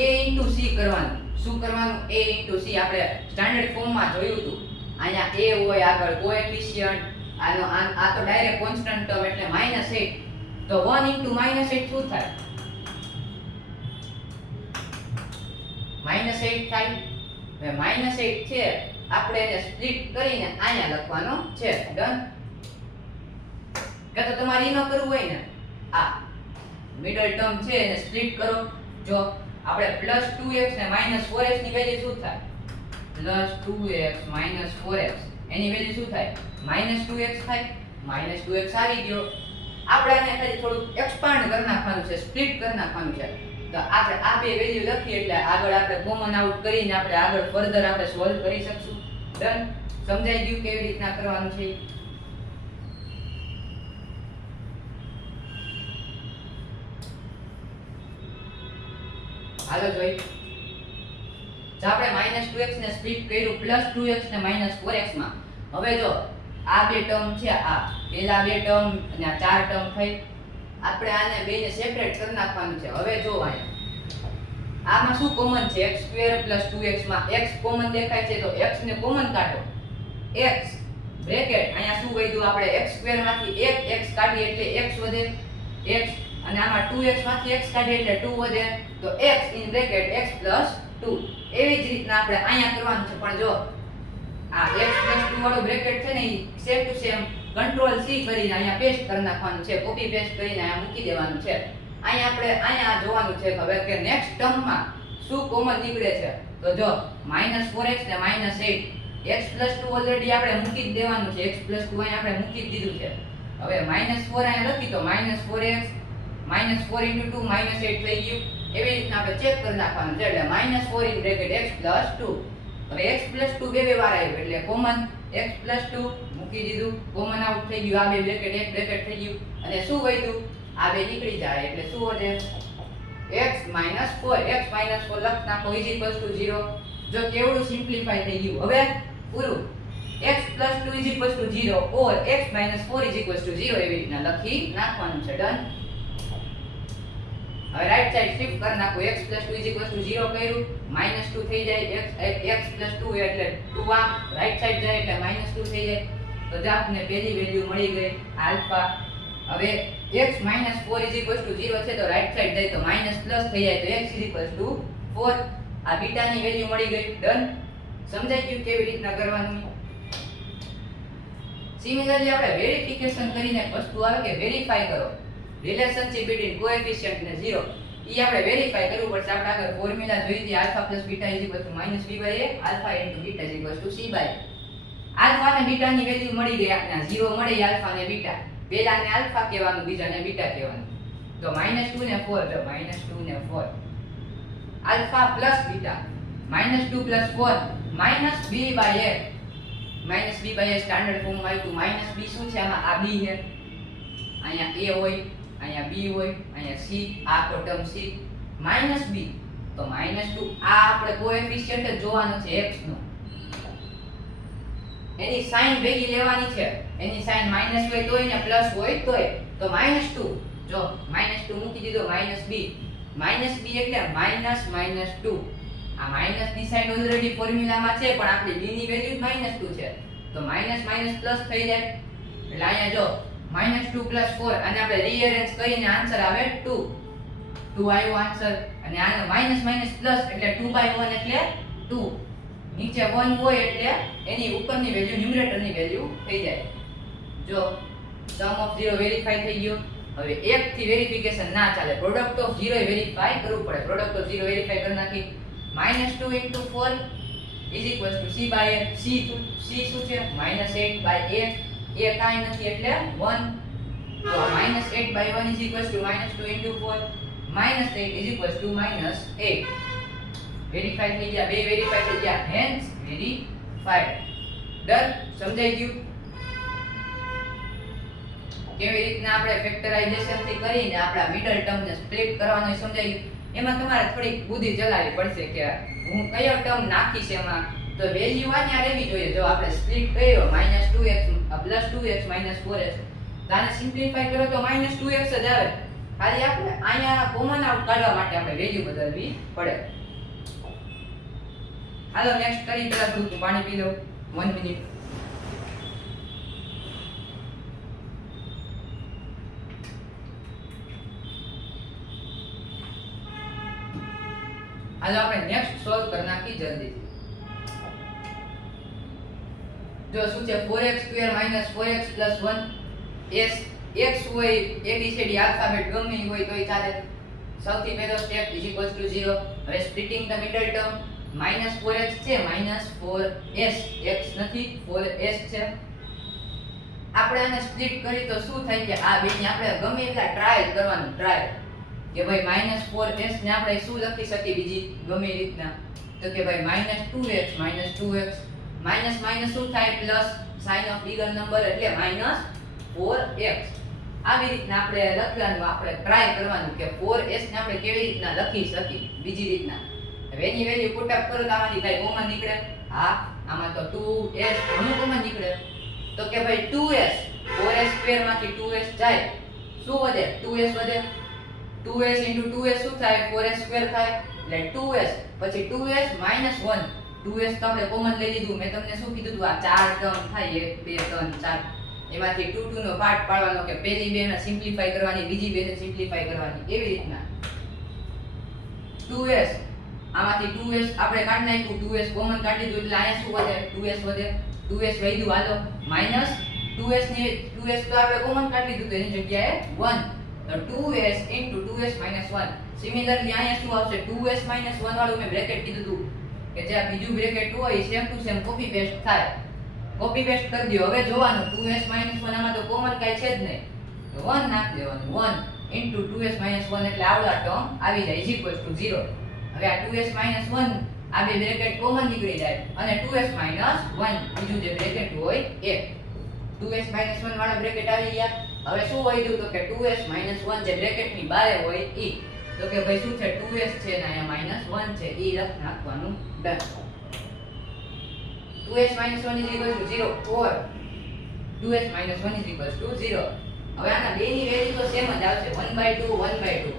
a * c કરવાનું. શું કરવાનું? a * c. આપણે સ્ટાન્ડર્ડ ફોર્મમાં જોયું હતું. અહીંયા a હોય આગળ કોએફિશિયન્ટ, આ તો ડાયરેક્ટ કોન્સ્ટન્ટ ટર્મ એટલે -8. તો 1 * -8 શું થાય? -8 થાય. હવે -8 છે, આપણે એને સ્પ્લિટ કરીને અહીંયા લખવાનો છે. ડન. કે તો તમારે એનો કરવું હોય ને, આ મિડલ ટર્મ છે એને સ્પ્લિટ કરો. જો આપણે +2x ને -4x ની વેલ્યુ શું થાય? +2x - 4x એની વેલ્યુ શું થાય? -2x થાય. -2x આવી ગયો. આપણે આને ખાલી થોડું એક્સપાન્ડ કરી નાખવાનું છે, સ્પ્લિટ કરી નાખવાનું છે. તો આપણે આ બે વેલ્યુ લખી એટલે આગળ આપણે કોમન આઉટ કરીને આપણે આગળ ફર્ધર આપણે સોલ્વ કરી શકશું. ડન. સમજાઈ ગયું કેવી રીતના કરવાનું છે? હાલો જોઈ. જો આપણે -2x ને સ્પ્લિટ કર્યું +2x ને -4x માં. હવે જો આ બે ટર્મ છે, આ પહેલા બે ટર્મ અને આ ચાર ટર્મ થઈ. આપણે આને બેને સેપરેટ કરી નાખવાનું છે. હવે જો અહીંયા આમાં શું કોમન છે? x² + 2x માં x કોમન દેખાય છે, તો x ને કોમન કાઢો. x બ્રેકેટ અહીંયા શું વધ્યું? આપણે x² માંથી 1x કાઢીએ એટલે x વધે, x, અને આમાં 2x માંથી x કાઢીએ એટલે 2 વધે, તો x ઇન બ્રેકેટ x + 2. એવી જ રીતના આપણે અહીંયા કરવાનું છે. પણ જો આ x + 2 વાળું બ્રેકેટ છે ને, એ same to same control C કરીને અહીંયા પેસ્ટ કરી નાખવાનું છે. કોપી પેસ્ટ કરીને અહીંયા મૂકી દેવાનું છે. અહીંયા આપણે અહીંયા જોવાનું છે હવે કે નેક્સ્ટ ટર્મમાં શું કોમન નીકળે છે. તો જો -4x ને -8, x + 2 ઓલરેડી આપણે મૂકી જ દેવાનું છે. x + 2 અહીંયા આપણે મૂકી જ દીધું છે. હવે -4 અહીંયા લખી તો -4x -4 * 2 -8 થઈ ગયું. એવી રીતના આપણે ચેક કરી નાખવાનું છે. એટલે -4 ઇન બ્રેકેટ x + 2. હવે x + 2 બે વાર આવ્યું એટલે કોમન x + 2 મૂકી દીધું, કોમન આઉટ થઈ ગયું. આ બે બ્રેકેટ એક બ્રેકેટ થઈ ગયું, અને શું વધ્યું? આ બે નીકળી જાય એટલે શું વધે? x - 4. x - 4 લખ નાખો = 0. જો કેવડું સિમ્પ્લિફાઈ થઈ ગયું. હવે પૂરું. x + 2 = 0 or x - 4 = 0 એવી રીતના લખી નાખવાનું છે. ડન. હવે રાઈટ સાઈડ શિફ્ટ કરી નાખો. x + 2 = 0 કર્યું, -2 થઈ જાય. x + 2 એટલે 2 આમ રાઈટ સાઈડ જાય એટલે -2 થઈ જાય. તો જ આપને પહેલી વેલ્યુ મળી ગઈ આલ્ફા. હવે x - 4 = 0 છે તો રાઈટ સાઈડ જાય તો માઈનસ પ્લસ થઈ જાય તો x = 4. આ બીટાની વેલ્યુ મળી ગઈ. ડન. સમજાઈ ગયું કેવી રીતના કરવાનું? સિમિલરલી આપણે વેરિફિકેશન કરીને એક વસ્તુ આવે કે વેરીફાઈ કરો રિલેશનશિપ બિટવીન કોએફિશિયન્ટ ને 0. ઈ આપણે વેરીફાઈ કરવું પડશે. આપણે આગળ ફોર્મ્યુલા જોઈ હતી α + β = -b/a, α * β = c/a. આલ્ફા અને બીટા ની વેલ્યુ મળી ગઈ. આપણે 0 મળી આલ્ફા અને બીટા. પહેલાને આલ્ફા કહેવાનું, બીજાને બીટા કહેવાનું. તો -2 ને 4, જો -2 ને 4 alpha + beta. -2 + 4 minus b by a, minus b by a standard ફોર્મમાં આવ્યું. માઇનસ b શું છે આમાં? આ b છે, અહીંયા a હોય, અહીંયા b હોય, અહીંયા c, આ આખો ટર્મ c માઇનસ b. તો -2 આ આપણે કોએફિશિયન્ટ જ જોવાનો છે x નો, એની સાઈન ભેગી લેવાની છે. એની સાઈન માઈનસ હોય તોય ને પ્લસ હોય તોય. તો -2 જો -2 મૂકી દીધો, -b, -b એટલે -2. આ માઈનસ ની સાઈન ઓલરેડી ફોર્મ્યુલામાં છે, પણ આપણી b ની વેલ્યુ -2 છે. તો માઈનસ માઈનસ પ્લસ થઈ જાય. એટલે અહીંયા જો -2 + 4 અને આપણે રીઅરેન્જ કરીને આન્સર આવે 2. 2 આવ્યો આન્સર. અને આનો માઈનસ માઈનસ પ્લસ એટલે 2/1 એટલે 2. નીચે 1 હોય એટલે એની ઉપરની વેલ્યુ ન્યુમરેટરની વેલ્યુ થઈ જાય. જો સમ ઓફ 0 વેરીફાઈ થઈ ગયો. હવે 1 થી વેરિફિકેશન ના ચાલે, પ્રોડક્ટ ઓફ 0 વેરીફાઈ કરવું પડે. પ્રોડક્ટ ઓફ 0 વેરીફાઈ કરી નાખી. -2 * 4 = c/a. c શું છે? -8/a. a કાઈ નથી એટલે 1. તો -8/1 = -2 * 4 -8 = -8. વેરીફાઈ થઈ ગયા, બે વેરીફાઈ થઈ ગયા, હેન્સ વેરીફાઈડ. ડન? સમજાઈ ગયું કેવી રીતના આપણે ફેક્ટરાઇઝેશન થી કરીને આપણા મિડલ ટર્મ ને સ્પ્લિટ કરવાનું સમજાઈ ગયું. એમાં તમારે થોડીક બુદ્ધિ ચલાવવી પડશે કે હું કયો ટર્મ નાખીશ એમાં. તો વેલ્યુ આની રહેવી જોઈએ. જો આપણે સ્પ્લિટ કર્યો -2x + 2x - 4x, તો આને સિમ્પ્લિફાઈ કરો તો -2x જ આવે. ખાલી આપણે અહીંયા કોમન આઉટ કાઢવા માટે આપણે વેલ્યુ બદલવી પડે. હાલો નેક્સ્ટ કરી. પેલા થોડું પાણી પી લો, 1 મિનિટ. હાલો આપણે નેક્સ્ટ સોલ્વ કરી નાખી જલ્દી. જો શું છે? 4x² - 4x + 1 s x હોય ABCD આલ્ફાબેટ ગમે ઈ હોય તોય ચાલે. સૌથી પહેલો સ્ટેપ = 0. હવે splitting the middle term -4x છે, -4s, x નથી 4s છે. આપણે આને સ્પ્લિટ કરી તો શું થાય કે આ બેને આપણે ગમે એટલા ટ્રાય કરવાનું, ટ્રાય કે ભાઈ -4s ને આપણે શું લખી શકીએ બીજી ગમે રીતના. તો કે ભાઈ -2x માઈનસ માઈનસ શું થાય? Plus, sign of bigger number એટલે -4x. આવી રીતના આપણે લખવાનું, આપણે ટ્રાય કરવાનું કે 4s ને આપણે કેવી રીતના લખી શકીએ બીજી રીતના. હવે એની વેલ્યુ પુટ અપ કરો તો આમાંથી કઈ કોમન નીકળે? હા, આમાં તો 2s ઘણું કોમન નીકળે. તો કે ભાઈ 2s, 4s² માંથી 2s જાય, શું વધે? 2s વધે. 2s * 2s શું થાય? 4s² થાય એટલે 2s. પછી 2s - 1. 2s તો આપણે કોમન લઈ લીધું. મેં તમને શું કીધું હતું? આ ચાર ટર્મ થાય, 1 2 3 4. એમાંથી 2 2 નો પાર્ટ પાડવાનો કે પહેલી બે ને સિમ્પ્લિફાઈ કરવાની, બીજી બે ને સિમ્પ્લિફાઈ કરવાની. એવી રીતના 2s આમાંથી 2s આપણે કાઢી નાખ્યું, 2s કોમન કાઢી દીધું એટલે અહીંયા શું વધે? 2s વધે. 2s વધ્યું. હાલો માઈનસ 2s ની 2s તો આપણે કોમન કાઢી દીધું તો એની જગ્યાએ 1. તો 2s * 2s - 1. સિમિલરલી અહીંયા શું આવશે? 2s - 1 વાળું મેં બ્રેકેટ કીધું હતું કે જે આ બીજું બ્રેકેટ હોય same to same copy paste થાય. કોપી પેસ્ટ કરી દો. હવે જોવાનું 2s - 1 આમાં તો કોમન કાઈ છે જ નહીં, તો 1 નાખી દેવાનું. 1 * 2s - 1 એટલે આવડા ટર્મ આવી જાય = 0. હવે આ 2s - 1 આ બે બ્રેકેટ કોમન નીકળી જાય અને 2s - 1 બીજું જે બ્રેકેટ હોય એ 2s - 1 વાળા બ્રેકેટ આવી ગયા. હવે શું વધ્યું? તો કે 2s - 1 જે બ્રેકેટની બારે હોય ઈ. તો કે ભાઈ શું છે? 2s છે ને અહીંયા -1 છે, ઈ લખ નાખવાનું. ડન. 2s - 1 = 0 or 2s - 1 = 0. હવે આના બેની વેલ્યુ તો સેમ જ આવશે, 1/2 1/2.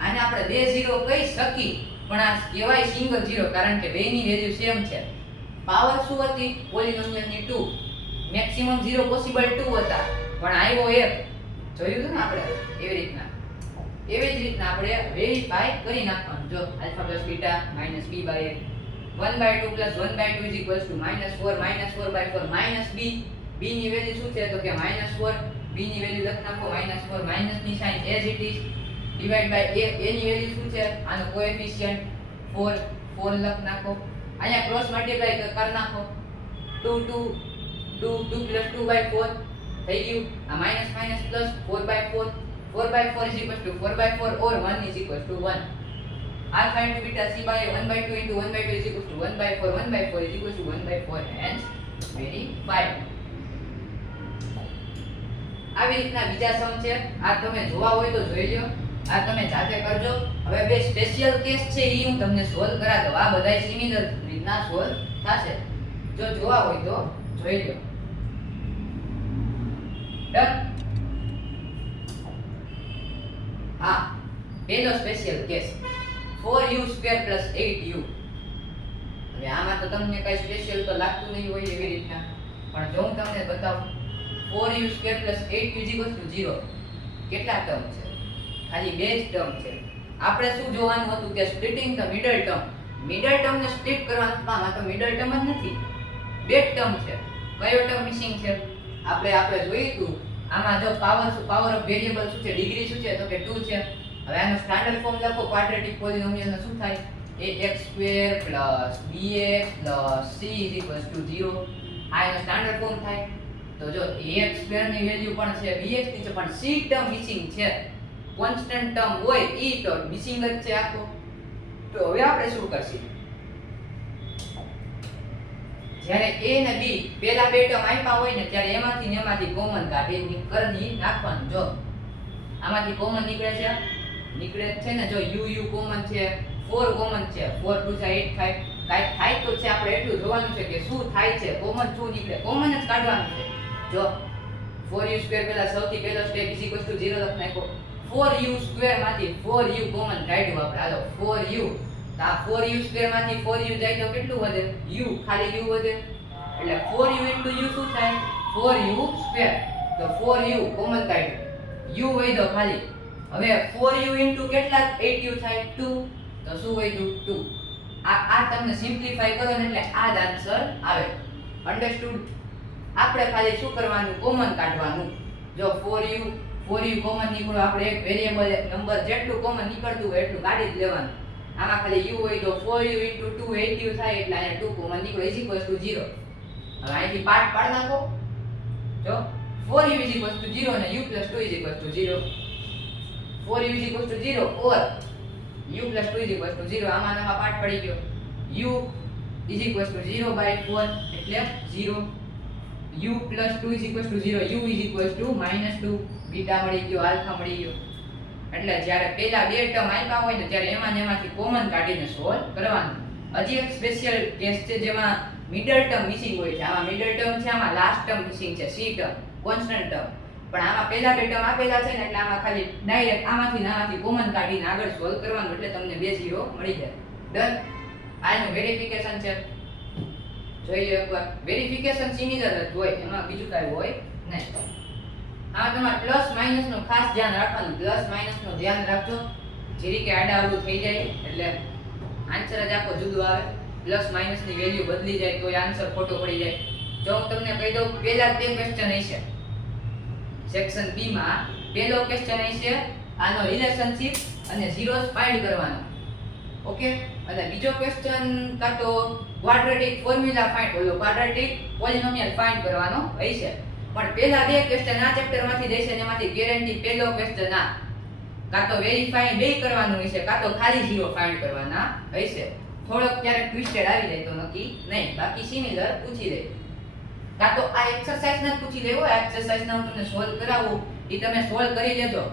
આને આપણે બે 0 કહી શકી, પણ આ કહેવાય સિંગલ 0 કારણ કે બેની વેલ્યુ સેમ છે. પાવર શું હતી? પોલિનોમિયલની 2. મેક્સિમમ 0 પોસિબલ 2 હતા, પણ આવ્યો 1. જોયું ને આપણે? એવી રીતના જ રીતના આપણે વેરીફાઈ કરી નાખવાનું. જો alpha + beta -b/a 1/2 + 1/2 = -4 -4/4 -b. b ની વેલ્યુ શું છે? તો કે -4. b ની વેલ્યુ લખ નાખો -4. માઈનસ ની sign as it is divide by a. a ની વેલ્યુ શું છે? આનો કોએફિશિયન્ટ 4 લખ નાખો. અહીંયા ક્રોસ મલ્ટીપ્લાય કરી નાખો. 2 + 2/4 થઈ ગયું. આ minus minus plus 4/4. 4/4 = 4/4 or 1 = 1. alpha into beta c by 1/2 into 1/2 is equals to 1/4, 1/4 is equals to 1/4, hence verified. આવી રીતના બીજા સમ છે, આ તમે જોવા હોય તો જોઈ લ્યો, આ તમે જાતે કરજો. હવે બે સ્પેશિયલ કેસ છે ઈ હું તમને સોલ્વ કરા દઉં. આ બધાય સિમિલર રીતના સોલ્વ થશે. જો જોવા હોય તો જોઈ લ્યો. ડન. હા, પહેલો સ્પેશિયલ કેસ 4u² + 8u. હવે આમાં તો તમને કઈ સ્પેશિયલ તો લાગતું નહીં હોય એવી રીતના, પણ જો હું તમને બતાવું 4u² + 8u = 0. કેટલા ટર્મ છે? ખાલી બે જ ટર્મ છે. આપણે શું જોવાનું હતું કે splitting the middle term. Middle term ને સ્પ્લિટ કરવાનું, આમાં તો મિડલ ટર્મ જ નથી, બે ટર્મ છે. કયો ટર્મ મિસિંગ છે? આપણે જોયું હતું આમાં જો પાવર ઓફ વેરીએબલ શું છે, ડિગ્રી શું છે તો કે 2 છે. હવે આનો સ્ટાન્ડર્ડ ફોર્મ લખો ક્વાડ્રેટિક પોલિનોમિયલ નો શું થાય? ax² + bx + c = 0. આ એનો સ્ટાન્ડર્ડ ફોર્મ થાય. તો જો ax² ની વેલ્યુ પણ છે, bx ની છે, પણ c ટર્મ મિસિંગ છે. કોન્સ્ટન્ટ ટર્મ હોય ઈ તો મિસિંગ જ છે આખો. તો હવે આપણે શું કરશું? જ્યારે a ને b પહેલા બે ટર્મ આપ્યા હોય ને ત્યારે એમાંથી કોમન કાઢી કરી નાખવાનું. જો આમાંથી કોમન નીકળે છે ને, જો u કોમન છે, 4 કોમન છે, 4 2 8 થાય. કાઈ થાય તો છે, આપણે એટલું જોવાનું છે કે શું થાય છે, કોમન શું નીકળે, કોમન જ કાઢવાનું છે. જો 4u² પહેલા સૌથી પહેલો સ્ટેપ = 0 લખ નાખો. 4u² માંથી 4u કોમન કાઢ્યું આપણે. હાલો 4u, તો આ 4u² માંથી 4u જાય તો કેટલું વધે? u, ખાલી u વધે. એટલે 4u * u શું થાય? 4u². તો 4u કોમન કાઢ્યું, u વધ્યો ખાલી. હવે 4u * કેટલા 8u થાય? 2. તો શું વધ્યું? 2. આ તમને સિમ્પ્લિફાય કરો ને એટલે આ જ આન્સર આવે. અન્ડરસ્ટુડ? આપણે ખાલી શું કરવાનું? કોમન કાઢવાનું. જો 4u કોમન નીકળો, આપણે એક વેરીએબલ નંબર જેટલું કોમન નીકળતું હોય એટલું કાઢી જ લેવાનું. આમાં ખાલી u હોય તો 4u * 2 8u થાય, એટલે અહીંયા 2 કોમન નીકળો = 0. હવે અહીંથી પાડ નાખો. જો 4u = 0 અને u + 2 = 0. 4u = 0 or u + 2 = 0. આમાં પાડ પડી ગયો. u = 0/4 એટલે 0. u + 2 = 0. u = -2. બીટા મળી ગયો, આલ્ફા મળી ગયો. એટલે જ્યારે પહેલા બે ટર્મ આપ્યા હોય ને ત્યારે એમાંથી કોમન કાઢીને સોલ્વ કરવાનું. હજી એક સ્પેશિયલ કેસ છે જેમાં મિડલ ટર્મ મિસિંગ હોય છે. આમાં મિડલ ટર્મ છે, આમાં લાસ્ટ ટર્મ મિસિંગ છે, c ટર્મ, કોન્સ્ટન્ટ ટર્મ. પણ આમાં પહેલા બે ટર્મ આપેલા છે ને એટલે આમાં ખાલી ડાયરેક્ટ આમાંથી કોમન કાઢીને આગળ સોલ્વ કરવાનું, એટલે તમને 2 0 મળી જાય. ડન. આનું વેરિફિકેશન છે, જોઈ લો એકવાર. વેરિફિકેશન સિમિલર જ હોય, એમાં બીજું કાંઈ હોય નહીં. આ તમારે પ્લસ માઇનસ નું ખાસ ધ્યાન રાખવાનું. પ્લસ માઇનસ નું ધ્યાન રાખજો, જેરી કે આડાઅવળું થઈ જાય એટલે આન્સર જ આખો જુદો આવે. પ્લસ માઇનસ ની વેલ્યુ બદલી જાય તો આન્સર ખોટો પડી જાય. જો હું તમને કહી દઉં, પહેલા બે ક્વેશ્ચન હશે સેક્શન બી માં. પહેલો ક્વેશ્ચન હશે આનો રિલેશનશિપ અને ઝીરોસ ફાઇન્ડ કરવાનો. ઓકે. અને બીજો ક્વેશ્ચન કાં તો quadratic formula find, quadratic પોલિનોમિયલ find કરવાનો હશે. પણ પહેલા બે ક્વેશ્ચન આ ચેપ્ટર માંથી દેશે, એમાંથી ગેરંટી પહેલો ક્વેશ્ચન આ કાં તો વેરીફાઈ બે કરવાનું હશે, કાં તો ખાલી ઝીરો ફાઇન્ડ કરવાના હશે. થોડોક ક્યારેક ટ્વિસ્ટેડ આવી જાય તો નક્કી નહીં, બાકી સિમિલર પૂછી લે. કાં તો આ એક્સરસાઇઝ ને પૂછી લેવો. આ એક્સરસાઇઝ ના હું તમને સોલ્વ કરાવું, એ તમે સોલ્વ કરી લેજો.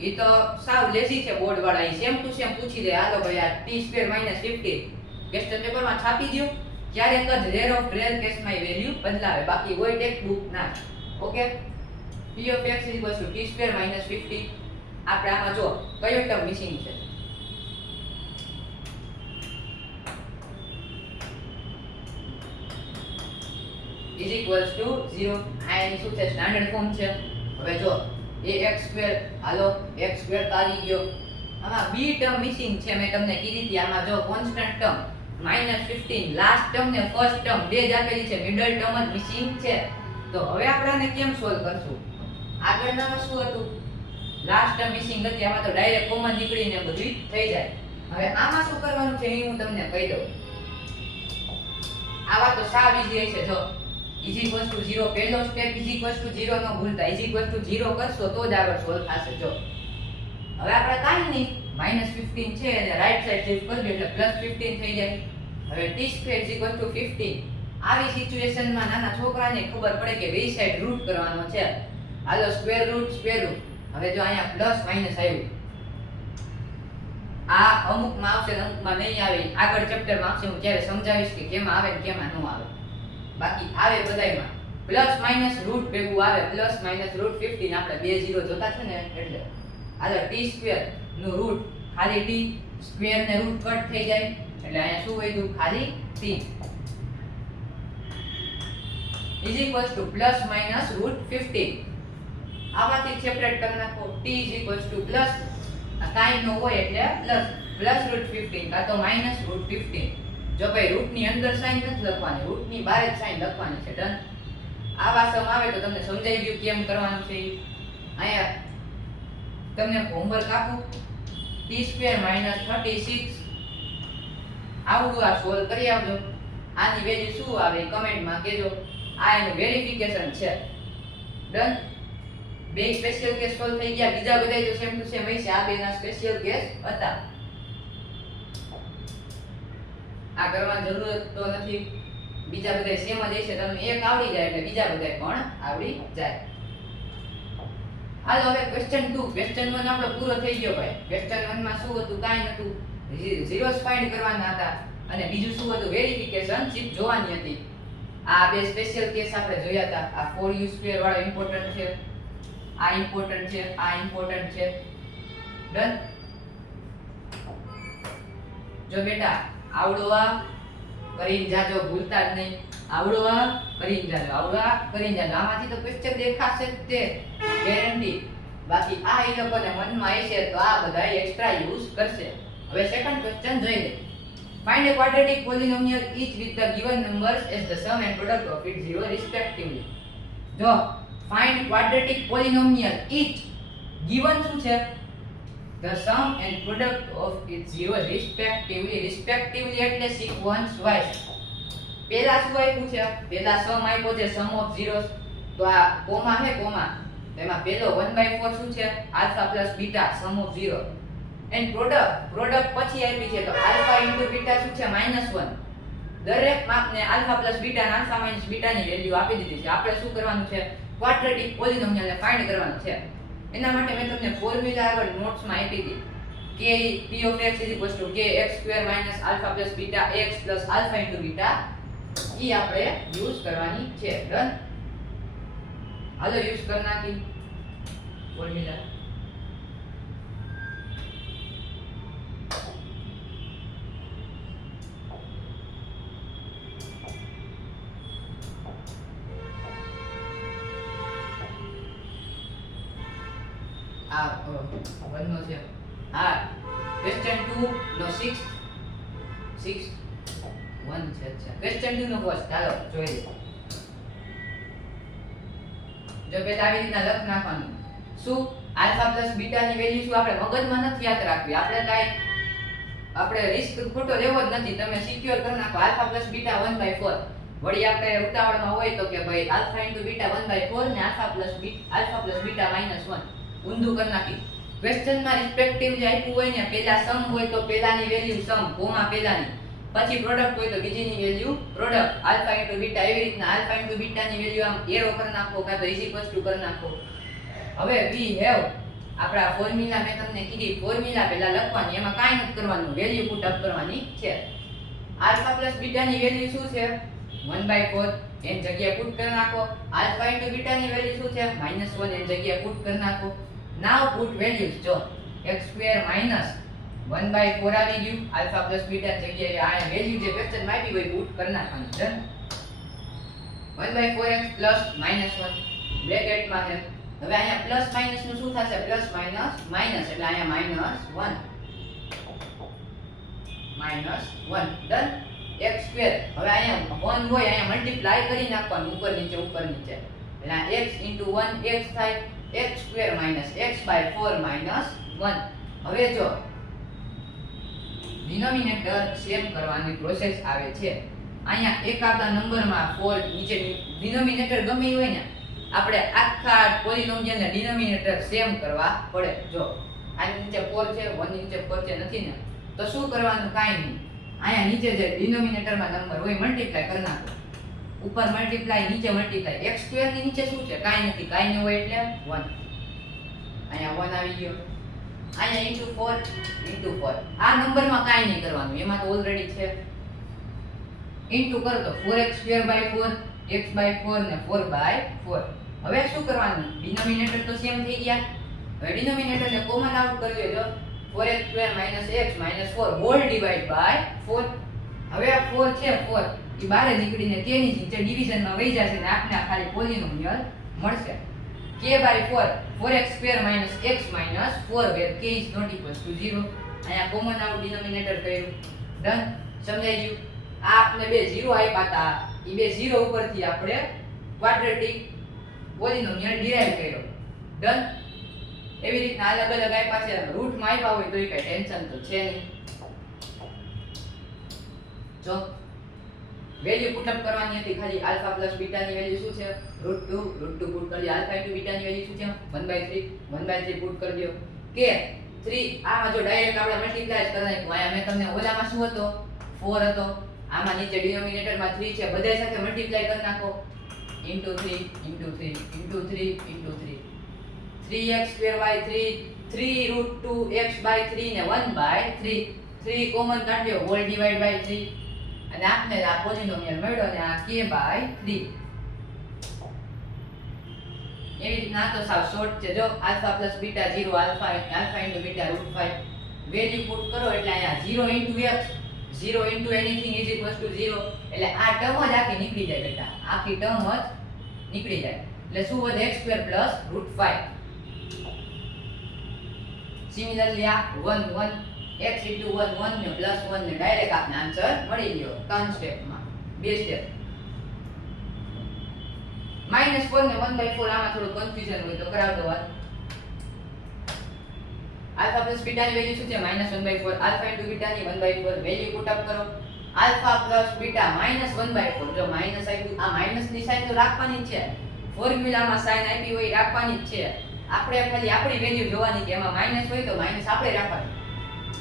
એ તો સાવ લેઝી છે બોર્ડ વાળા, એ સેમ ટુ સેમ પૂછી લે. હાલો ભાઈ આ t² - 50 ક્વેશ્ચન પેપરમાં છાપી દો. ક્યારેક જ રેર ઓફ રેર કેસમાં વેલ્યુ બદલાવે, બાકી હોય ટેક્સ્ટ બુક ના. Okay. p of x = t² - 50. આપણે આમાં જો કયો ટર્મ મિસિંગ છે? = 0. આ એની શું છે? સ્ટાન્ડર્ડ ફોર્મ છે. હવે જો ax², હાલો x² આવી ગયો. આમાં b ટર્મ મિસિંગ છે, મેં તમને કીધી હતી. આમાં જો કોન્સ્ટન્ટ ટર્મ -15, લાસ્ટ ટર્મ ને ફર્સ્ટ ટર્મ બે જ આપેલી છે, મિડલ ટર્મ જ મિસિંગ છે. તો હવે આપણે આને કેમ સોલ્વ કરશું? આગળનામાં શું હતું? લાસ્ટ ટર્મ મિસિંગ હતી, આમાં તો ડાયરેક્ટ કોમન નીકળીને બધું થઈ જાય. હવે આમાં શું કરવાનું છે એ હું તમને કહી દઉં. આવા તો સાવ ઈઝી હશે. જો =0, પહેલો સ્ટેપ =0 ન ભૂલતા. =0 કરશો તો જ આગળ સોલ્વ થશે. જો હવે આપણે કાંઈ નહીં, -15 છે અને રાઈટ સાઈડ શિફ્ટ કરી દો એટલે +15 થઈ જાય. હવે t² = 15. આવી સિચ્યુએશનમાં નાના છોકરાને ખબર પડે કે બે સાઈડ રૂટ કરવાનો છે. હાલો સ્ક્વેર રૂટ. હવે જો અહીંયા પ્લસ માઈનસ આવ્યું, આ અમુકમાં આવશે અમુકમાં નહીં આવે. આગળ ચેપ્ટરમાં આવશે, હું ત્યારે સમજાવીશ કે કેમાં આવે ને કેમાં ન આવે. બાકી આવે બધાયમાં પ્લસ માઈનસ રૂટ ભેગું આવે. Plus minus root 15. આપણે બે 0 જોતા છે ને એટલે હાલો t² નું રૂટ ખાલી t, સ્ક્વેર ને રૂટ કટ થઈ જાય એટલે અહીંયા શું વધ્યું? ખાલી t પ્લસ માઈનસ રૂટ 15. આમાંથી સેપરેટ કરી નાખો. t પ્લસ કાઈ ન હોય એટલે પ્લસ રૂટ 15 કાં તો માઈનસ રૂટ 15. જો ભાઈ રૂટની અંદર સાઈન નથી લખવાની, રૂટની બહાર જ સાઈન લખવાની છે. ડન. આવા સમ આવે તો તમને સમજાઈ ગયું કેમ કરવાનું છે. અહીંયા તમને હોમવર્ક આપું, t² - 36 આવડું આ સોલ્વ કરી આવજો. આની વેલ્યુ શું આવે કમેન્ટમાં કહેજો. આ એનું વેરિફિકેશન છે. ડન. બે સ્પેશિયલ કેસ સોલ્વ થઈ ગયા. બીજા બધા જો સેમ ટુ સેમ હશે. આ બેના સ્પેશિયલ કેસ હતા. આ કરવાની જરૂર તો નથી. બીજા બધા સેમ જ હશે. તમને એક આવડી જાય એટલે બીજા બધા પણ આવડી જાય. હાલો હવે ક્વેશ્ચન 2. ક્વેશ્ચન 1 આપણો પૂરો થઈ ગયો ભાઈ. ક્વેશ્ચન 1 માં શું હતું? કાઈ નતું. ઝીરોસ ફાઇન્ડ કરવાના હતા અને બીજું શું હતું? વેરિફિકેશન શીટ જોવાની હતી. આ બે સ્પેશિયલ કેસ આપણે જોયા હતા. આ 4u² વાળો ઇમ્પોર્ટન્ટ છે, આ ઇમ્પોર્ટન્ટ છે, આ ઇમ્પોર્ટન્ટ છે. ડન. જો બેટા આવડો આ કરીને જાજો, ભૂલતા જ નહીં. આવડો આ કરીને જાજો, આવડો આ કરીને જાજો. આમાંથી તો ક્વેશ્ચન દેખાશે જ તે ગેરંટી. બાકી આ એ લોકોને મનમાં હશે તો આ બધા એક્સ્ટ્રા યુઝ કરશે. હવે સેકન્ડ ક્વેશ્ચન જોઈ લે. Find a quadratic polynomial each with the given numbers as the sum and product of its zero respectively. જો find quadratic polynomial each given શું છે? The sum and product of its zero respectively. Respectively એટલે sequence wise. પહેલા શું આપ્યું છે? પહેલા sum આપ્યો છે sum of zeros. તો આ કોમા છે, કોમા. એમાં પહેલો 1/4 શું છે? alpha plus beta sum of zero. And product પછી આપી છે તો આલ્ફા ઇન્ટુ બીટા શું છે? -1. દરેક માપને આલ્ફા પ્લસ બીટા અને આલ્ફા માઈનસ બીટા ની વેલ્યુ આપી દીધી છે. આપણે શું કરવાનું છે? ક્વાડ્રેટિક પોલિનોમિયલ ને ફાઇન્ડ કરવાનું છે. એના માટે મેં તમને ફોર્મ્યુલા આગળ નોટ્સમાં આપી હતી. k p of x kx² - alpha plus beta x plus alpha into beta ઈ આપણે યુઝ કરવાની છે. ડન. હાલો યુઝ કરી નાખી ફોર્મ્યુલા. આ 1 નો છે. હા ક્વેશ્ચન 2 નો 6 1 છે. અચ્છા ક્વેશ્ચન 2 નો ફર્સ્ટ ચાલો જોઈ લે. જો બેટા આવી રીતના લખ નાખવાનું. શું? આલ્ફા પ્લસ બીટા ની વેલ્યુ શું? આપણે મગજમાં નથી યાદ રાખવી. આપણે રિસ્ક ખોટો લેવો જ નથી. તમે સિક્યોર કરી નાખો આલ્ફા પ્લસ બીટા 1/4. વળી આપણે ઉતાવળમાં હોય તો કે ભાઈ આલ્ફા ઇન્ટુ બીટા 1/4 ને આલ્ફા પ્લસ બીટા -1 ઊંધું કરી નાખી. ક્વેશ્ચનમાં રિસ્પેક્ટિવલી આપ્યું હોય ને પહેલા સમ હોય તો પહેલાની વેલ્યુ સમ કોમા પહેલાની, પછી પ્રોડક્ટ હોય તો બીજીની value product alpha into beta. એવી રીતના આલ્ફા ઇન્ટુ બીટાની વેલ્યુ આમ એરો કરી નાખો કાં તો ઇઝ ટુ કરી નાખો. હવે વી હેવ આપણા ફોર્મ્યુલા મેં તમને કીધી. ફોર્મ્યુલા પહેલા લખવાની, એમાં કાંઈ નથી કરવાનું, વેલ્યુ પુટ અપ કરવાની છે. આલ્ફા પ્લસ બીટાની વેલ્યુ શું છે? 1/4. એની જગ્યાએ પુટ કરી નાખો. આલ્ફા ઇન્ટુ બીટાની વેલ્યુ શું છે? -1. એની જગ્યાએ પુટ કરી નાખો. નાવ પુટ વેલ્યુઝ. જો x² - 1/4 આવી ગયું. આલ્ફા પ્લસ બીટા જગ્યાએ આ વેલ્યુ જે ક્વેશ્ચન માં આવી હોય પુટ કરી નાખવાની. ડન. 1/4x પ્લસ -1 બ્રેકેટમાં છે. હવે અહીંયા પ્લસ માઈનસ નું શું થશે? પ્લસ માઈનસ માઈનસ એટલે અહીંયા -1. ડન. x². હવે અહીંયા 1 હોય, અહીંયા મલ્ટીપ્લાય કરી નાખવાનું ઉપર નીચે એટલે x * 1 x થાય. x² - x/4 -1. હવે જો ડિનોમિનેટર સેમ કરવાની પ્રોસેસ આવે છે. અહીંયા એકાદા નંબરમાં 4 નીચે ડિનોમિનેટર ગમે હોય ને આપણે આખા પોલિનોમિયલ ને ડિનોમિનેટર સેમ કરવા પડે. જો આની નીચે 4 છે 1 ની નીચે 4 છે નથી ને તો શું કરવાનું કાંઈ નહીં અહીંયા નીચે જે ડિનોમિનેટરમાં નંબર હોય મલ્ટીપ્લાય કરી નાખો ઉપર મલ્ટીપ્લાય નીચે મલ્ટીપ્લાય x સ્ક્વેર ની નીચે શું છે કાંઈ નથી કાંઈ ન હોય એટલે 1 અહીંયા 1 આવી ગયો અહીંયા into 4 આ નંબરમાં કાંઈ નહીં કરવાનું એમાં તો ઓલરેડી છે ઇન્ટુ કરો તો 4x² 4 x/4 ને 4/4 હવે શું કરવાનું ડિનોમિનેટર તો સેમ થઈ ગયા હવે ડિનોમિનેટર ને કોમન આઉટ કરી લેજો 4x² - x - 4 hall divide by 4 હવે આ 4 છે 4 એ બહાર નીકળીને k ની નીચે ડિવિઝનમાં વહી જશે ને આપણે આ ખાલી પોલિનોમિયલ મળશે k/4 4x² - x - 4 where k is not equal to 0 અહીંયા કોમન આઉટ ડિનોમિનેટર કર્યું ડન સમજાઈ ગયું આ આપણે બે 0 આપ્યા હતા ઈ બે 0 ઉપરથી આપણે ક્વાડ્રેટિક પોલિનોમિયલ ડિરાઈવ કર્યો ડન એવી રીતના અલગ અલગ આપ્યા છે રૂટ માં આપ્યા હોય તો ઈ કઈ ટેન્શન તો છે નહીં જો વેલ્યુ પુટ અપ કરવાની હતી ખાલી આલ્ફા પ્લસ બીટા ની વેલ્યુ શું છે √2 પુટ કરી આલ્ફા ઇન્ટુ બીટા ની વેલ્યુ શું છે 1/3 પુટ કરી દો કે 3 આમાં જો ડાયરેક્ટ આપણે મલ્ટીપ્લાય કરી નાખ્યું આયા મેં તમને ઓલામાં શું હતો 4 હતો આમાં નીચે ડિનોમિનેટર માં 3 છે બધા સાથે મલ્ટીપ્લાય કરી નાખો into 3 into 3 into 3 into 3 3x² 3 3√2x/3 ને 1/3 3 કોમન કાઢ્યો હોલ ડિવાઇડ બાય 3 અને આપને આ પોલિનોમિયલ મળ્યો અને આ k/3 એવી રીતના તો સાવ શોર્ટ છે જો alpha plus beta 0 alpha into beta √5 value put કરો એટલે અહીંયા 0 into x 0 into anything is equal to 0 એટલે આ ટર્મ જ આખી નીકળી જાય બેટા આખી ટર્મ જ નીકળી જાય એટલે શું વધે x² √5 સિમિલરલી આ 1 1 x into 1 1 ને પ્લસ 1 ને ડાયરેક્ટ આપને આન્સર મળી ગયો ત્રણ સ્ટેપમાં બે સ્ટેપ -4 ને 1/4 આમાં થોડું કન્ફ્યુઝન હોય તો કરાવ દો વાત આલ્ફા પ્લસ બીટા ની વેલ્યુ શું છે -1/4 આલ્ફા ઇન્ટુ બીટા ની 1/4 વેલ્યુ પુટ અપ કરો આલ્ફા પ્લસ બીટા -1/4 જો માઈનસ આપ્યું આ માઈનસ ની સાઈન તો રાખવાની જ છે ફોર્મ્યુલામાં સાઈન આપી હોય રાખવાની જ છે આપણે ખાલી આપણી વેલ્યુ જોવાની કે એમાં માઈનસ હોય તો માઈનસ આપણે રાખવાની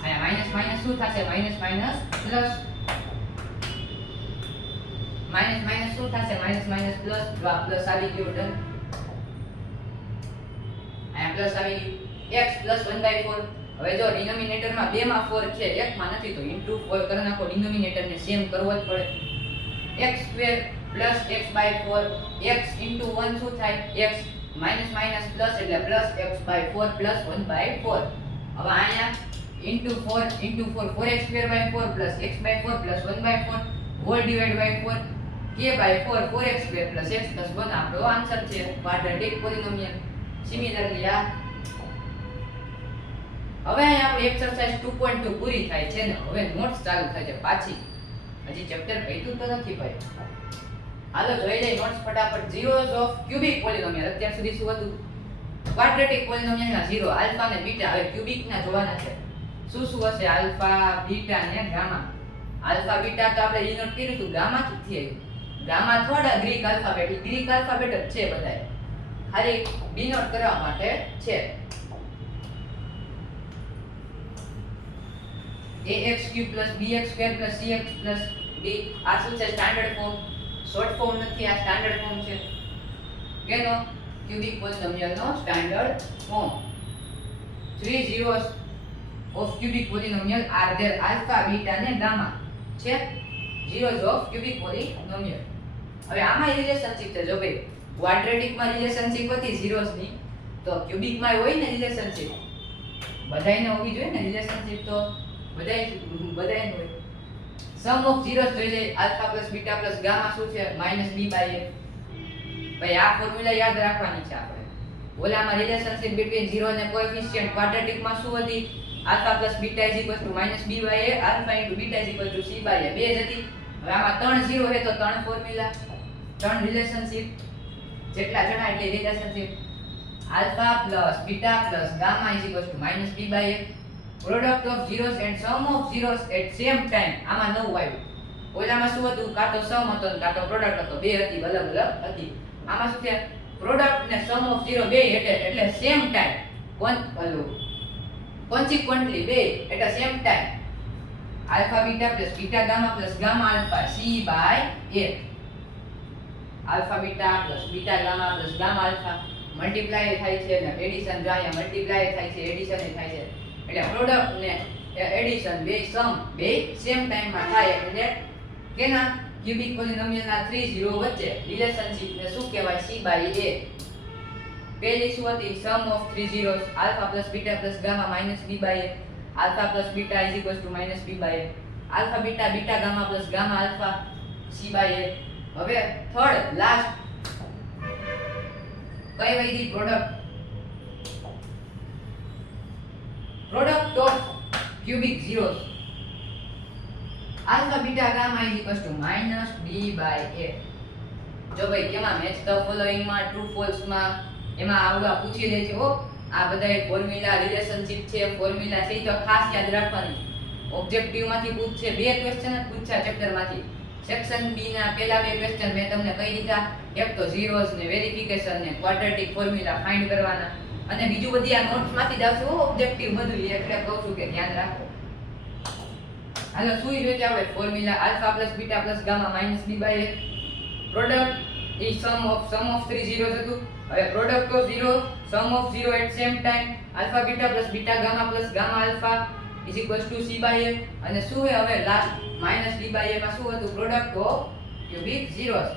અહીંયા માઈનસ માઈનસ શું થશે minus minus plus minus minus શું થશે માઈનસ માઈનસ પ્લસ જો આ પ્લસ આવી ગયો ડન અહીંયા પ્લસ આવી ગયું x પ્લસ 1/4 હવે જો ડિનોમિનેટર માં 2 માં 4 છે એક માં નથી તો ઇન્ટુ 4 કરી નાખો ડિનોમિનેટર ને સેમ કરવો જ પડે x² plus x/4 x into 1 શું થાય x માઈનસ માઈનસ પ્લસ એટલે પ્લસ x/4 પ્લસ 1/4 હવે અહીંયા into 4 into 4 4x²/4 plus x/4 plus 1/4 whole divided by 4 k/4 4x² plus x plus 1 આપણો આન્સર છે ક્વાડ્રેટિક પોલિનોમિયલ સિમિલરલી આ હવે અહીં આપણે એક્સરસાઇઝ 2.2 પૂરી થાય છે ને હવે નોટ્સ ચાલુ થાય છે પાછી હજી ચેપ્ટર પૈતું તો નથી ભાઈ હાલો જોઈ લઈએ નોટ્સ ફટાફટ zeros of cubic polynomial અત્યાર સુધી શું હતું ક્વાડ્રેટિક પોલિનોમિયલ ના 0 આલ્ફા અને બીટા હવે ક્યુબિક ના જોવાના છે શું શું હશે આલ્ફા બીટા ને ગામા આલ્ફા બીટા તો આપણે ડિનોટ કર્યું હતું ગામા થી આવ્યું ગામા થોડા ગ્રીક આલ્ફાબેટ જ છે બધાય ખાલી ડિનોટ કરવા માટે છે ax³ + bx² + cx + d આ શું છે સ્ટાન્ડર્ડ ફોર્મ શોર્ટ ફોર્મ નથી આ સ્ટાન્ડર્ડ ફોર્મ છે કેનો ક્યુબિક પોલિનોમિયલ નો standard form 3 zeros of cubic polynomial are there alpha beta અને gamma છે zeros of cubic polynomial હવે આમાં રિલેશનશિપ છે જો ભાઈ ક્વાડ્રેટિક માં રિલેશનશિપ હતી zeros ની તો ક્યુબિક માં હોય ને રિલેશનશિપ બધાયને હોવી જોઈએ ને રિલેશનશિપ તો બધાયને હોય sum of zeros જોઈ લે alpha plus beta plus gamma શું છે -b/a ભાઈ આ ફોર્મ્યુલા યાદ રાખવાની છે આપણે ઓલામાં રિલેશનશિપ between zero અને કોએફિશિયન્ટ ક્વાડ્રેટિક માં શું હતી alpha plus beta is equal to -b/a alpha into beta is equal to c/a બે જ હતી હવે આમાં 3 0 છે તો 3 ફોર્મ્યુલા 3 રિલેશનશિપ જેટલા જણા એટલે relationship alpha plus beta plus gamma is equal to -b/a product of zeros and sum of zeros at same time આમાં 9 આવ્યું ઓલામાં શું હતું કાં તો સમ હતો ને કાં તો પ્રોડક્ટ હતો બે હતી અલગ અલગ હતી આમાં શું છે પ્રોડક્ટ ને સમ ઓફ 0 બે એટલે સેમ ટાઈમ કોણ કોન્સિક્વન્ટલી બે at a same time alpha beta plus beta gamma plus gamma alpha c by a alpha beta plus beta gamma plus gamma alpha multiply થાય છે ને એડિશન જો અહીંયા મલ્ટીપ્લાય થાય છે એડિશન થાય છે એટલે પ્રોડક્ટ ને એડિશન બે સમ બે સેમ ટાઈમ માં થાય એટલે કેના ક્યુબિક પોલિનોમિયલ ના 3 0 વચ્ચે રિલેશનશિપ ને શું કહેવાય c બાય a પહેલી શું હતી sum of 3 zeros alpha plus beta plus gamma minus b by a alpha plus beta is equals to minus b by a alpha beta beta gamma plus gamma alpha c by a હવે third last કઈ વૈધી product of cubic zeros alpha beta gamma is equals to minus b by a જો ભાઈ કેમાં match the following માં true false માં એમાં આવડા પૂછી લે છે હો આ બધાય ફોર્મ્યુલા રિલેશનશિપ છે ફોર્મ્યુલા છે તો ખાસ યાદ રાખવાની ઓબ્જેક્ટિવ માંથી પૂછશે બે ક્વેશ્ચન જ પૂછ્યા ચેપ્ટર માંથી સેક્શન બી ના પહેલા બે ક્વેશ્ચન મેં તમને કહી દીધા એક તો ઝીરોસ ને વેરિફિકેશન ને ક્વાડ્રેટિક ફોર્મ્યુલા ફાઇન્ડ કરવાના અને બીજું બધી આ નોટ્સ માંથી જ આવશે ઓબ્જેક્ટિવ બધું એટલે કહું છું કે ધ્યાન રાખો હાલો શું રીતે આવે formula alpha plus beta plus gamma minus b by a product is sum of 3 zeros હતું હવે product of 0 sum of 0 at same time alpha beta plus beta gamma plus gamma alpha is equals to c by a અને શું હે હવે last minus b by a માં શું હતું product of cubic zeros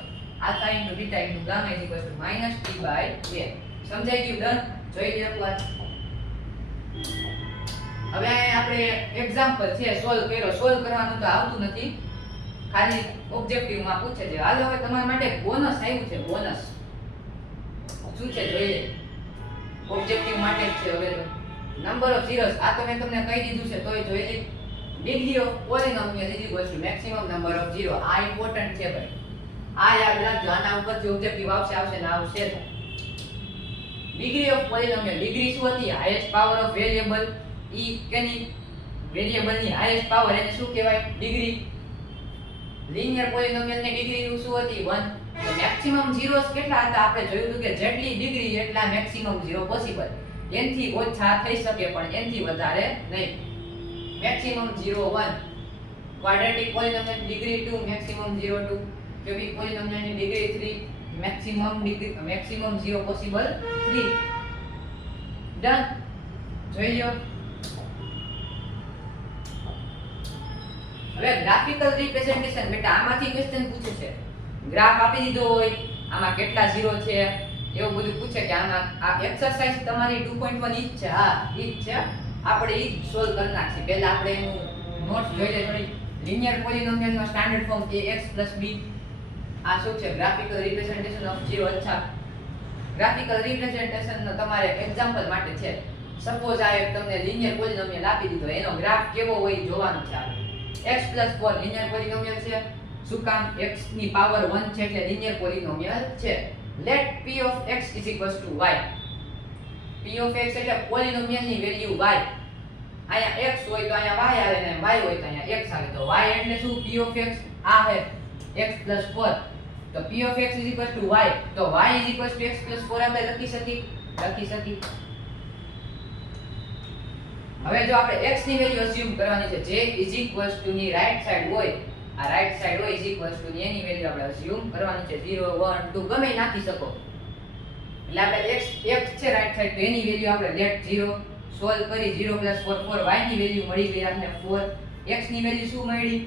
alpha into beta into gamma is equals to minus b by a સમજાઈ ગયું done જોઈ લો એકવાર હવે આપણે એક્ઝામ્પલ છે સોલ્વ કર્યો સોલ્વ કરવાનું તો આવતું નથી ખાલી ઓબ્જેક્ટિવ માં પૂછે છે હાલો હવે તમારા માટે બોનસ આવ્યું છે બોનસ શું છે જોઈએ ઓબ્જેક્ટિવ માટે જ છે હવે નંબર ઓફ zeros આ તો મેં તમને કહી દીધું છે તોય જોઈ લે degree of પોલિનોમિયલ is equal to maximum number of zero આ ઇમ્પોર્ટન્ટ છે ભાઈ આ યાદ રાખજો આના ઉપરથી ઓબ્જેક્ટિવ આવશે ને આવશે ડિગ્રી ઓફ પોલિનોમિયલ ડિગ્રી શું હતી હાઈએસ્ટ પાવર ઓફ વેરિયેબલ ઈ કેની વેરિયેબલ ની હાઈએસ્ટ પાવર એને શું કહેવાય ડિગ્રી લિનિયર પોલિનોમિયલ ની ડિગ્રી શું હતી 1 તો મેક્સિમમ zeros કેટલા હતા આપણે જોયું હતું કે જેટલી ડિગ્રી એટલા મેક્સિમમ zero પોસિબલ એનથી ઓછા થઈ શકે પણ એનથી વધારે નહીં maximum 0 1 quadratic પોલિનોમિયલ degree 2 maximum 0 2 cubic પોલિનોમિયલ ની ડિગ્રી 3 મેક્સિમમ 0 પોસિબલ 3 ડન જોઈ લો હવે ગ્રાફિકલ રિપ્રેઝન્ટેશન બેટા આમાંથી ક્વેશ્ચન પૂછે છે ગ્રાફ આપી દીધો હોય આમાં કેટલા ઝીરો છે એવું બધું પૂછે કે આમાં આ એક્સરસાઇઝ તમારી 2.1 ઈ છે હા ઈ છે આપણે ઈ સોલ્વ કરી નાખી પહેલા આપણે એનું નોટ્સ જોઈ લે થોડી લિનિયર પોલિનોમિયલ નો સ્ટાન્ડર્ડ ફોર્મ ax b આ શું છે ગ્રાફિકલ રિપ્રેઝન્ટેશન ઓફ ઝીરો અચ્છા ગ્રાફિકલ રિપ્રેઝન્ટેશન નો તમારે એક્ઝામ્પલ માટે છે સપોઝ આ એક તમને લિનિયર પોલિનોમિયલ આપી દીધો એનો ગ્રાફ કેવો હોય જોવાનું છે આપણે x 4 લિનિયર પોલિનોમિયલ છે શું કામ x ની પાવર 1 છે એટલે લિનિયર પોલિનોમિયલ છે let p of x is equals to y p of x એટલે પોલિનોમિયલ ની વેલ્યુ y અહીંયા x હોય તો અહીંયા y આવે ને y હોય તો અહીંયા x આવે તો y એટલે શું p of x આ હે x 4 તો p of x is equals to y તો y is equals to x 4 આપણે લખી શકી હવે જો આપણે x ની વેલ્યુ અઝ્યુમ કરવાની છે જે ઇઝ ઇક્વલ્સ ટુ ની રાઈટ સાઈડ હોય આ રાઈટ સાઈડ હોય ઇઝ ઇક્વલ્સ ટુ ની એની વેલ્યુ આપણે અઝ્યુમ કરવાની છે 0 1 2 ગમે નાખી શકો એટલે આપણે x છે રાઈટ સાઈડ તો એની વેલ્યુ આપણે લેટ 0 સોલ્વ કરી 0 4 4 y ની વેલ્યુ મળી ગઈ આપણે 4 x ની વેલ્યુ શું મળી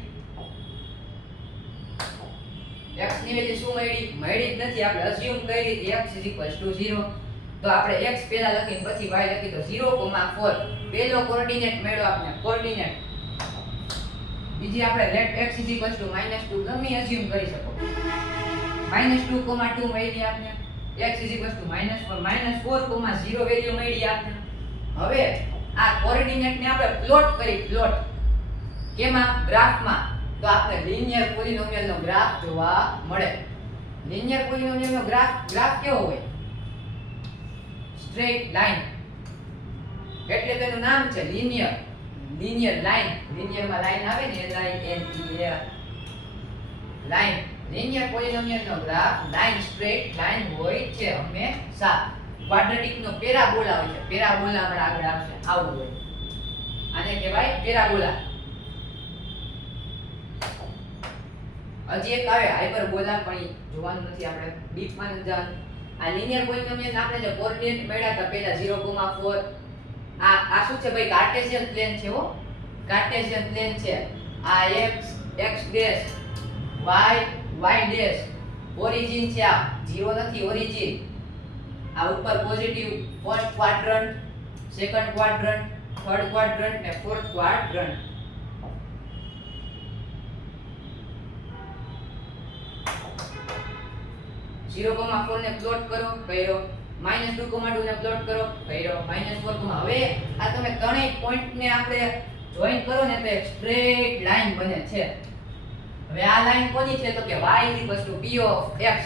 x ની વેલ્યુ શું મળી જ નથી આપણે અઝ્યુમ કરી x 0 તો આપણે x પહેલા લખીને પછી y લખી તો 0,4 પહેલો કોઓર્ડિનેટ મેળવો આપણે કોઓર્ડિનેટ બીજી આપણે લેટ x =-2 ગમે અઝ્યુમ કરી શકો -2,2 મળી આપણે x =-4 -4,0 વેલ્યુ મળી આપણે હવે આ કોઓર્ડિનેટ ને આપણે પ્લોટ કરી પ્લોટ કેમાં ગ્રાફમાં તો આપણે લિનિયર પોલિનોમિયલ નો ગ્રાફ જોવા મળે લિનિયર પોલિનોમિયલ નો ગ્રાફ કેવો હોય સ્ટ્રેટ લાઈન એટલે તેનું નામ છે લિનિયર લાઈન લિનિયર માં લાઈન આવે ને L I N E R line linear polynomial નો ગ્રાફ લાઈન સ્ટ્રેટ લાઈન હોય છે હંમેશા ક્વાડ્રેટિક નો પેરાબોલા હોય છે પેરાબોલા માં આગળ આવશે આવું હોય આને કહેવાય પેરાબોલા. હજી એક આવે હાઇપરબોલા, પણ ઈ જોવાનું નથી આપણે, ડીપમાં નથી જવાનું. આ લિનિયર પોલિનોમિયલ આપણે જે કોઓર્ડિનેટ મળ્યા હતા પહેલા 0,4, આ શું છે ભાઈ? કાર્ટેશિયન પ્લેન છે હો, કાર્ટેશિયન પ્લેન છે. આ x dash, y dash, origin છે આ 0 નથી, ઓરિજિન. આ ઉપર positive first quadrant, second quadrant, third quadrant ને ફોર્થ ક્વાડ્રન્ટ. -4 ને પ્લોટ કરો, કર્યો. -2,2 ને પ્લોટ કરો, કર્યો. -4, હવે આ તમે ત્રણેય પોઈન્ટ ને આપણે જોઈન કરો ને તો એક સ્ટ્રેટ લાઈન બને છે. હવે આ લાઈન કોની છે? તો કે y p of x.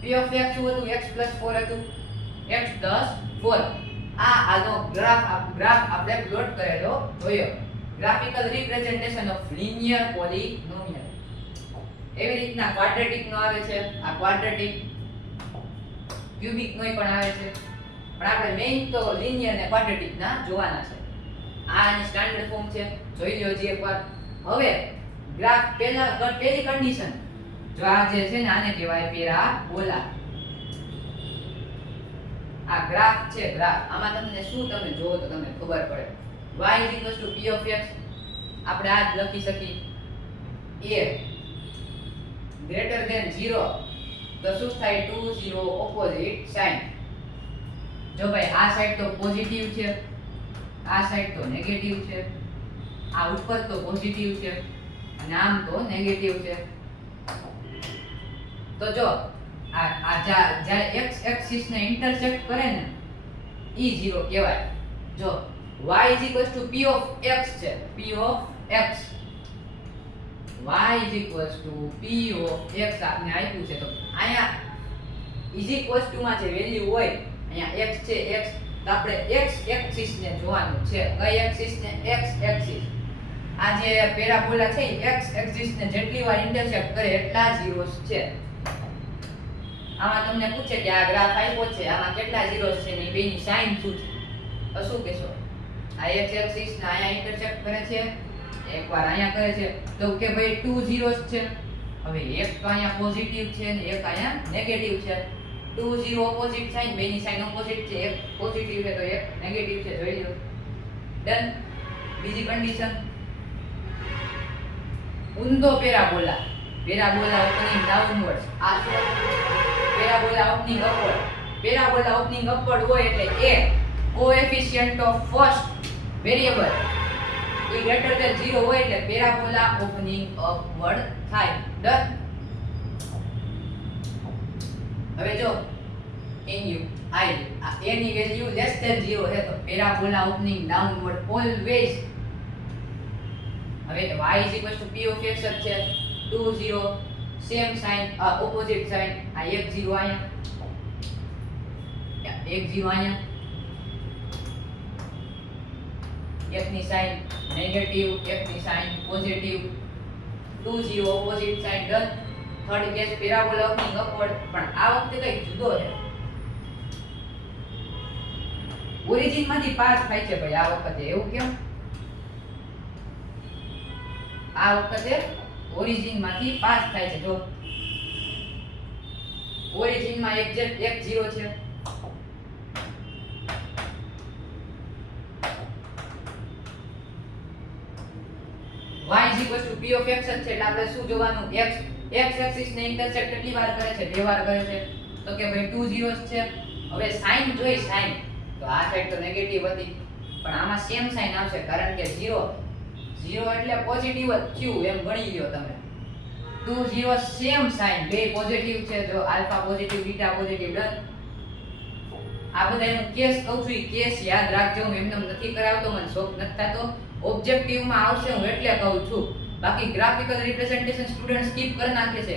p of x શું હતું? x 4 હતું, x 4. આનો ગ્રાફ આપણે પ્લોટ કરેલો જોયો. Graphical representation of linear પોલિનોમિયલ. એવી રીતના ક્વાડ્રેટિક નો આવે છે, આ ક્વાડ્રેટિક, ક્યુબિક નો પણ આવે છે, પણ આપણે મેઈન તો લિનિયર ને ક્વાડ્રેટિક ના જોવાના છે. આ એની સ્ટાન્ડર્ડ ફોર્મ છે, જોઈ લો હજી એકવાર. હવે ગ્રાફ પહેલી કન્ડિશન, જો આ જે છે ને આને કહેવાય પેરાબોલા. આ ગ્રાફ છે, ગ્રાફ. આમાં તમને શું તમે જોવો તો તમને ખબર પડે. y p of x આપણે આ જ લખી શકીએ. a greater than 0 તો શું થાય? 2 0 ઓપોઝિટ સાઇન. જો ભાઈ આ સાઈડ તો પોઝિટિવ છે, આ સાઈડ તો નેગેટિવ છે, આ ઉપર તો પોઝિટિવ છે અને આમ તો નેગેટિવ છે. તો જો આ જ્યારે x એક્સિસ ને ઇન્ટરસેક્ટ કરે ને ઈ 0 કહેવાય. જો y p of x છે, p of x, y p of x આપને આપ્યું છે. તો અહીંયા ઇઝ ઇક્વલ ટુ માં જે વેલ્યુ હોય, અહીંયા x છે, x, તો આપણે x એક્સિસ ને જોવાનું છે. કઈ એક્સિસ ને? x axis. આ જે પેરાબોલા છે x એક્સિસ ને જેટલી વાર ઇન્ટરસેક્ટ કરે એટલા ઝીરોસ છે. આમાં તમને પૂછે કે આ ગ્રાફ આપ્યો છે, આમાં કેટલા ઝીરોસ છે ને બેની સાઇન શું છે, તો શું કહેશો? આ x એક્સિસ ને અહીંયા ઇન્ટરસેક્ટ કરે છે, એકવાર અહીંયા કરે છે, તો કે ભાઈ 2 ઝીરોસ છે. હવે એક તો અહીંયા પોઝિટિવ છે ને એક અહીંયા નેગેટિવ છે. 2 0 ઓપોઝિટ સાઇન, બેની સાઇન ઓપોઝિટ છે, એક પોઝિટિવ છે તો એક નેગેટિવ છે, જોઈ લો. ડન. બીજી કન્ડિશન, ઊંધો પેરાબોલા. Parabola opening downward. આ parabola opening upward. Parabola opening upward હોય એટલે a coefficient of first variable એ ગ્રેટર ધેન 0 હોય એટલે પેરાબોલા ઓપનિંગ અપવર્ડ થાય. ડન. હવે જો nu I આ a ની વેલ્યુ લેસ ધેન 0 છે તો પેરાબોલા ઓપનિંગ ડાઉનવર્ડ ઓલવેઝ. હવે y p of x છે 2 0 સેમ સાઇન, ઓપોઝિટ સાઇન. આ 1 0 અહીંયા, 1 0 અહીંયા, એકની સાઇન નેગેટિવ, એકની sign positive, 2 0 opposite sign. Done. Third case parabola opening upward, પણ આ વખતે કંઈક જુદો છે. ઓરિજિન માંથી પાસ થાય છે ભાઈ આ વખતે. એવું કેમ? આ વખતે ઓરિજિન માંથી પાસ થાય છે. જો ઓરિજિન માં એક્ઝેક્ટ 1 0 છે, y p of x છે એટલે આપણે શું જોવાનું? x એક્સિસ ને ઇન્ટરસેક્ટ કેટલી વાર કરે છે? 2 વાર કરે છે, તો કે ભાઈ 2 ઝીરોસ છે. હવે સાઇન જોઈ, સાઇન તો આ સાઈડ તો નેગેટિવ હતી પણ આમાં સેમ સાઇન આવશે કારણ કે 0 એટલે પોઝિટિવ જ થયું એમ ગણી લ્યો તમે. 2 0 સેમ સાઇન, બે પોઝિટિવ છે. જો alpha positive, beta positive. Done. આ બધાનો કેસ કહું છું, કેસ યાદ રાખજો. હું એમને નથી કરાવતો, મને શોખ નથી થતો. ઓબ્જેક્ટિવ માં આવશે હું એટલે કહું છું. બાકી ગ્રાફિકલ રિપ્રેઝન્ટેશન સ્ટુડન્ટ સ્કીપ કરી નાખે છે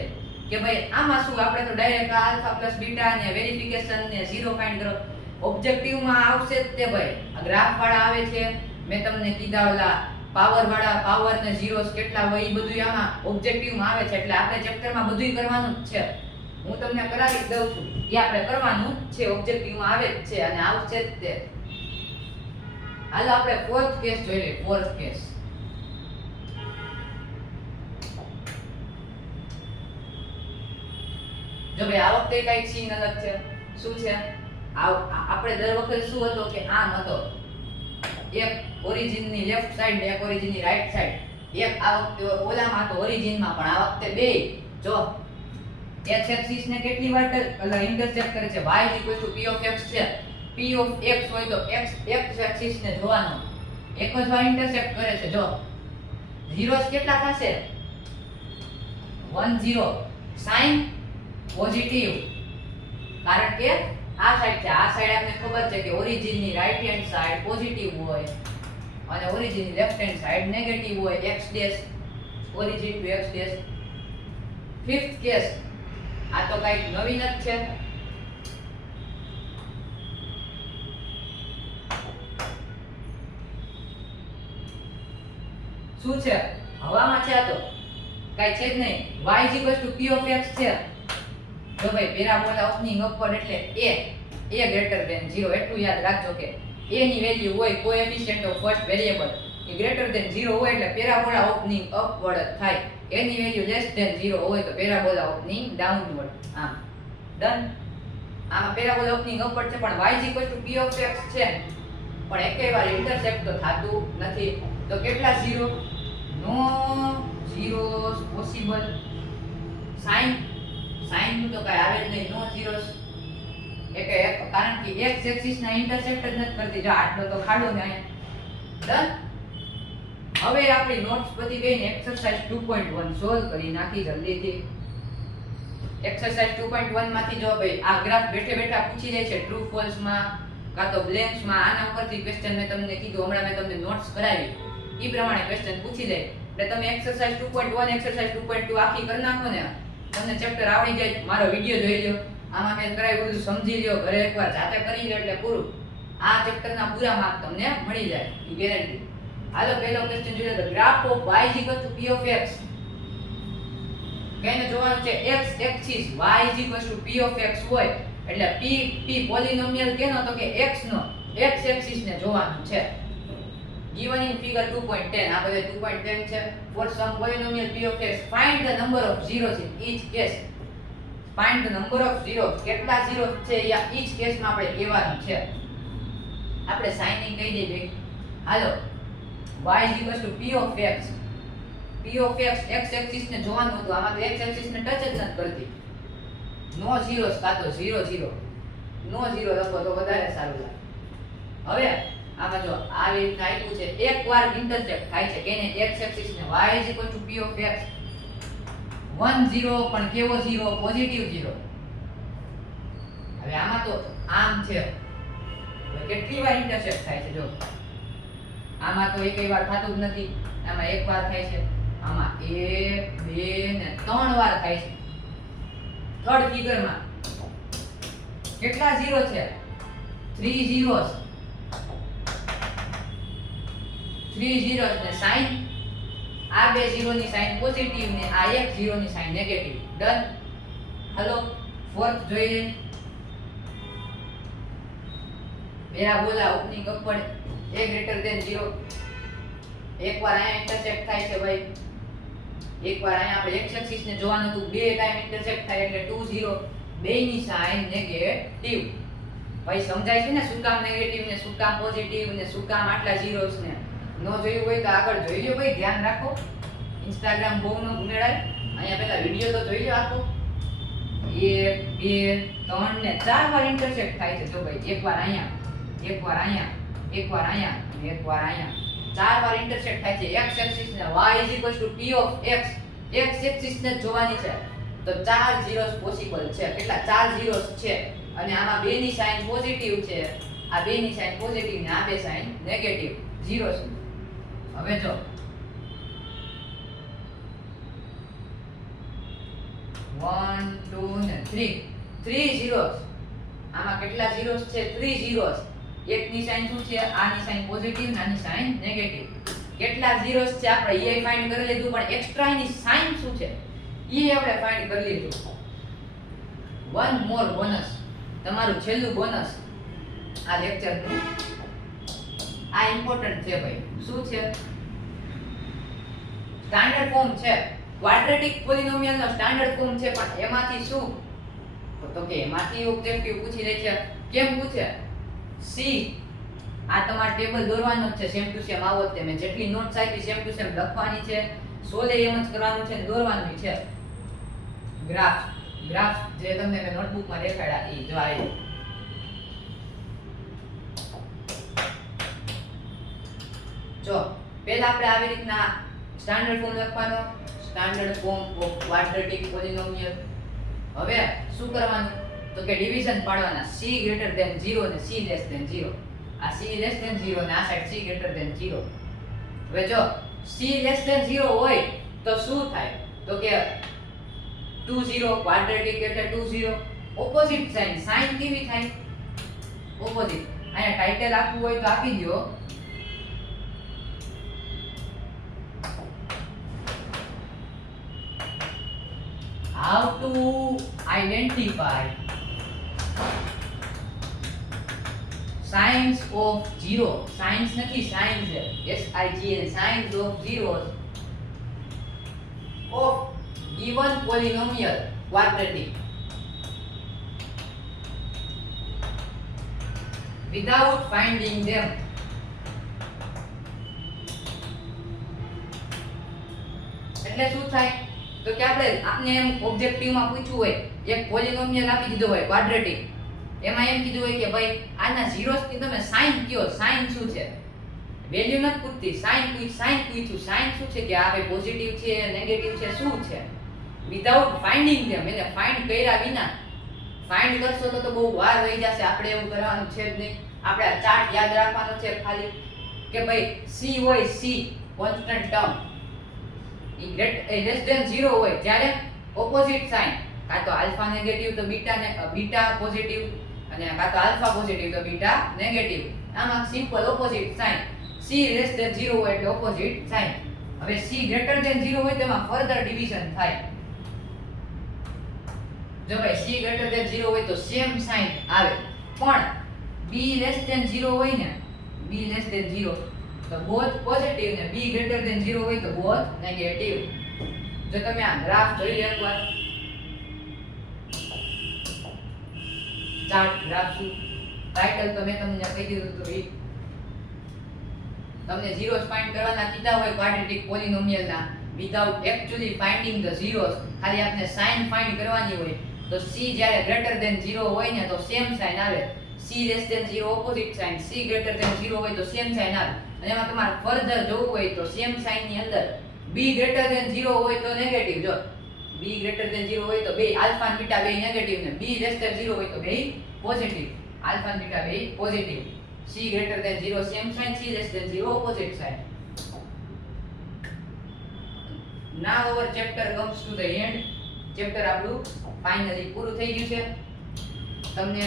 કે ભાઈ આમાં શું, આપણે તો ડાયરેક્ટ આલ્ફા પ્લસ બીટા ને વેરિફિકેશન ને 0 ફાઇન્ડ કરો. ઓબ્જેક્ટિવ માં આવશે જ તે ભાઈ. આ ગ્રાફ વાળા આવે છે, મેં તમને કીધા ઓલા પાવર વાળા, પાવર ને ઝીરોસ કેટલા હોય એ બધું આમાં ઓબ્જેક્ટિવ માં આવે છે. એટલે આપણે ચેપ્ટર માં બધુંય કરવાનું જ છે. હું તમને કરાવી દઉં છું, એ આપણે કરવાનું જ છે. ઓબ્જેક્ટિવ માં આવે જ છે અને આવશે જ તે. હાલો આપણે ફોર્થ કેસ જોઈ લઈએ. ફોર્થ કેસ જો ભાઈ આ વખતે કઈક સીન અલગ છે. શું છે? આપણે દર વખતે શું હતો કે આમ હતો, એક ઓરિજિન ની લેફ્ટ સાઈડ એક ઓરિજિન ની રાઈટ સાઈડ. એક આ વખતે ઓલામાં તો ઓરિજિન માં, પણ આ વખતે બે જો x એક્સિસ ને કેટલી વાર ઇન્ટરસેક્ટ કરે છે? y p of x છે. p of x હોય તો x એક્સિસ ને જોવાનો એક જ વાર ઇન્ટરસેક્ટ કરે છે. જો ઝીરોસ કેટલા થશે? 1 0 સાઇન પોઝિટિવ, કારણ કે આ સાઈડ છે. આ સાઈડ આપણે ખબર છે કે ઓરિજિન ની રાઈટ હેન્ડ સાઈડ પોઝિટિવ હોય અને ઓરિજિન ની લેફ્ટ હેન્ડ સાઈડ નેગેટિવ હોય. x dash origin to x dash. Fifth case આ તો કઈક નવીન જ છે. શું છે? હવામાં છે. આ તો કઈ છે જ નહીં. y p of x છે. જો ભાઈ પેરાબોલા ઓપનિંગ અપવર્ડ એટલે a ગ્રેટર ધેન 0. એટલું યાદ રાખજો કે a ની વેલ્યુ હોય કોએફિશિયન્ટ ઓફ ફર્સ્ટ વેરિયેબલ એ ગ્રેટર ધેન 0 હોય એટલે પેરાબોલા ઓપનિંગ અપવર્ડ થાય. a ની વેલ્યુ લેસ ધેન 0 હોય તો પેરાબોલા ઓપનિંગ ડાઉનવર્ડ. આમ ડન. આમાં પેરાબોલા ઓપનિંગ અપવર્ડ છે પણ y p of x છે, પણ એકેય વાર ઇન્ટરસેક્ટ તો થાતું નથી. તો કેટલા 0? નો ઝીરોસ પોસિબલ. સાઇન નું તો કઈ આવે જ નહીં. નો ઝીરોસ એક કારણ કે x એક્સિસ ના ઇન્ટરસેક્ટ જ નથી કરતી. જો આટલો તો ખાડો ને અહીંયા. ડન. હવે આપણી નોટ્સ પતી ગઈ ને એક્સરસાઇઝ 2.1 સોલ્વ કરી નાખી જલ્દીથી. એક્સરસાઇઝ 2.1 માંથી જો ભાઈ આ ગ્રાફ બેઠે બેઠા પૂછી જાય છે ટ્રુ ફોલ્સ માં કાં તો બ્લેન્ક્સ માં. આના ઉપરથી ક્વેશ્ચન મેં તમને કીધું, હમણાં મેં તમને નોટ્સ કરાવી એ પ્રમાણે ક્વેશ્ચન પૂછી લે એટલે તમે એક્સરસાઇઝ 2.1 એક્સરસાઇઝ 2.2 આખી કરી નાખો ને તમને ચેપ્ટર આવડી જાય. મારો વિડિયો જોઈ લો, આમાં મેં કરાવ્યું બધું સમજી લ્યો, ઘરે એકવાર જાતે કરી લો એટલે પૂરું. આ ચેપ્ટરના પૂરા માર્ક તમને મળી જાય એ ગેરંટી. હાલો પહેલો ક્વેશ્ચન જોઈએ તો graph of y p of x. કઈને જોવાનું છે x axis y p of x હોય એટલે p પોલિનોમિયલ કેનો તો કે x નો x એક્સિસ ને જોવાનું છે. given in figure 2.10 આ બધે 2.10 છે. for some polynomial p of x find the number of zeros in each case. find the number of zeros. કેટલા zeros છે યા each case માં આપણે કહેવાનું છે. આપણે સાઇનિંગ કહી દઈએ. હાલો y p of x. p of x x axis ને જોવાનું હતું. આમાં તો x એક્સિસ ને ટચ જ નથી કરતી. નો zeros કાં તો 0 0 નો 0 લખો તો વધારે સારું લાગે. હવે આમાં જો આવી રીતના આપ્યું છે, એકવાર ઇન્ટરસેક્ટ થાય છે કેને x એક્સિસ ને y p of x 1 0 પણ કેવો 0? પોઝિટિવ 0. હવે આમાં તો આમ છે, કેટલી વાર ઇન્ટરસેક્ટ થાય છે? જો આમાં તો એકેય વાર થતું જ નથી. આમાં એક વાર થાય છે, આમાં 1 2 ને 3 વાર થાય છે. થર્ડ ફિગરમાં કેટલા 0 છે? 3 zeros. 3 zeros ને સાઇન આ બે 0 ની સાઇન પોઝિટિવ ને આ એક 0 ની સાઇન નેગેટિવ. ડન. હાલો ફોર્થ જોઈએ. Parabola opening upward a greater than 0. એકવાર અહીંયા ઇન્ટરસેક્ટ થાય છે ભાઈ. એકવાર અહીંયા આપણે x એક્સિસ ને જોવાનું હતું, બે ટાઈમ ઇન્ટરસેક્ટ થાય એટલે 2 0 બેયની સાઇન નેગેટિવ. ભાઈ સમજાય છે ને શું કામ નેગેટિવ ને શું કામ પોઝિટિવ ને શું કામ આટલા zeros ને? નો જોયું હોય તો આગળ જોઈ લો ભાઈ, ધ્યાન રાખો. ઇન્સ્ટાગ્રામ બહુ નો ગુમેડાય. અહીંયા પહેલા વિડિયો તો જોઈ લો આખો. 1 2 3 ને 4 વાર ઇન્ટરસેક્ટ થાય છે. જો ભાઈ એકવાર અહીંયા, એકવાર અહીંયા, એકવાર અહીંયા અને એકવાર અહીંયા. 4 વાર ઇન્ટરસેક્ટ થાય છે. x એક્સિસ ને y p of x x axis ને જોવાની છે તો 4 zeros પોસિબલ છે. કેટલા? 4 zeros છે અને આમાં બે ની સાઇન પોઝિટિવ છે. આ બે ની સાઇન પોઝિટિવ ને આ બે સાઇન નેગેટિવ. zeros. હવે જો 1 2 ને 3 zeros. આમાં કેટલા zeros છે? 3 zeros. એક ની સાઇન શું છે? આની સાઇન પોઝિટિવ ને આની સાઇન નેગેટિવ. કેટલા zeros છે આપણે એ ફાઇન્ડ કરી લીધું, પણ એક્સ્ટ્રા ની સાઇન શું છે એ આપણે ફાઇન્ડ કરી લીધું. વન મોર બોનસ, તમારું છેલ્લું બોનસ આ લેક્ચરનું. આ ઇમ્પોર્ટન્ટ છે ભાઈ. શું છે? સ્ટાન્ડર્ડ ફોર્મ છે. ક્વાડ્રેટિક પોલિનોમિયલ નો સ્ટાન્ડર્ડ ફોર્મ છે, પણ એમાંથી શું? તો કે એમાંથી ઓબ્જેક્ટિવ પૂછી રહી છે. કેમ પૂછે? સી આ તમારે ટેબલ દોરવાનું જ છે, સેમ ટુ સેમ આવો જ તે મેં જેટલી નોટ્સ આપી સેમ ટુ સેમ લખવાની છે, સોલે એમ જ કરવાનું છે, દોરવાનું છે. ગ્રાફ જે તમને મેં નોટબુકમાં દેખાડ્યા ઈ જો આ જો પહેલા આપણે આવી રીતના સ્ટાન્ડર્ડ ફોર્મ લખવાનો, સ્ટાન્ડર્ડ ફોર્મ ઓફ ક્વાડ્રેટિક પોલિનોમિયલ. હવે શું કરવાનું? તો કે ડિવિઝન પાડવાના, c ગ્રેટર ધેન 0 અને c લેસ ધેન 0. આ c લેસ ધેન 0 અને આ સાઈડ c ગ્રેટર ધેન 0. હવે જો c લેસ ધેન 0 હોય તો શું થાય? તો કે 2 0 ક્વાડ્રેટિક એટલે 2 0. ઓપોઝિટ સાઇન, સાઇન કેવી થાય? ઓપોઝિટ. અહીંયા ટાઇટલ આપવું હોય તો આપી દો. How to identify signs of zero? Signs નથી, signs છે. SIGN, signs of zeros of given polynomial quadratic without finding them. એટલે શું થાય? તો કે આપને એમ ઓબ્જેક્ટિવમાં પૂછ્યું હોય, એક પોલિનોમિયલ આપી દીધો હોય ક્વાડ્રેટિક, એમાં એમ કીધું હોય કે ભાઈ આના ઝીરોસ ની તમે સાઇન કયો, સાઇન શું છે? વેલ્યુ નથી પૂછતી, સાઇન પૂછ્યું. સાઇન શું છે? કે આ ભાઈ પોઝિટિવ છે, નેગેટિવ છે, શું છે? વિધાઉટ ફાઇન્ડિંગ ધેમ, એને ફાઇન્ડ કર્યા વિના. ફાઇન્ડ કરશો તો બહુ વાર વહી જશે, આપણે એવું કરવાનું છે જ નહીં. આપણે આ ચાર્ટ યાદ રાખવાનો છે ખાલી કે ભાઈ c હોય, c constant term less than 0 હોય ત્યારે ઓપોઝિટ સાઇન, કાં તો આલ્ફા નેગેટિવ તો બીટા પોઝિટિવ, અને કાં તો આલ્ફા પોઝિટિવ તો બીટા નેગેટિવ. આમાં simple opposite sign. c less than 0 હોય એટલે ઓપોઝિટ સાઇન. હવે c ગ્રેટર ધેન 0 હોય તેમાં ફર્ધર ડિવિઝન થાય. જો ભાઈ c ગ્રેટર ધેન 0 હોય તો સેમ સાઇન આવે, પણ b લેસ ધેન 0 હોય ને, b લેસ ધેન 0 તો બોથ પોઝિટિવ ને b ગ્રેટર ધેન 0 હોય તો બોથ નેગેટિવ. જો તમે આ ગ્રાફ જોઈ લો એકવાર, ચાર્ટ ગ્રાફ શું, ટાઇટલ તો મેં તમને કહી દીધું તો એ તમને ઝીરોસ ફાઇન્ડ કરવાના કીધા હોય ક્વાડ્રેટિક પોલિનોમિયલના without actually finding the zeros, ખાલી આપણે સાઇન ફાઇન્ડ કરવાની હોય તો c જ્યારે ગ્રેટર ધેન 0 હોય ને તો સેમ સાઇન આવે, c less than 0 opposite sign, c greater than 0 હોય તો સેમ સાઇન આવે. અને એમાં તમારે ફર્ધર જોવું હોય તો સેમ સાઇન ની અંદર b ગ્રેટર ધેન 0 હોય તો નેગેટિવ. જો b ગ્રેટર ધેન 0 હોય તો બે આલ્ફા અને બીટા બે નેગેટિવ, ને b લેસ ધેન 0 હોય તો બે પોઝિટિવ, આલ્ફા અને બીટા બે positive. c greater than 0 same sign, c less than 0 opposite sign. Now our chapter comes to the end. Chapter આપણું ફાઇનલી પૂરું થઈ ગયું છે. તમને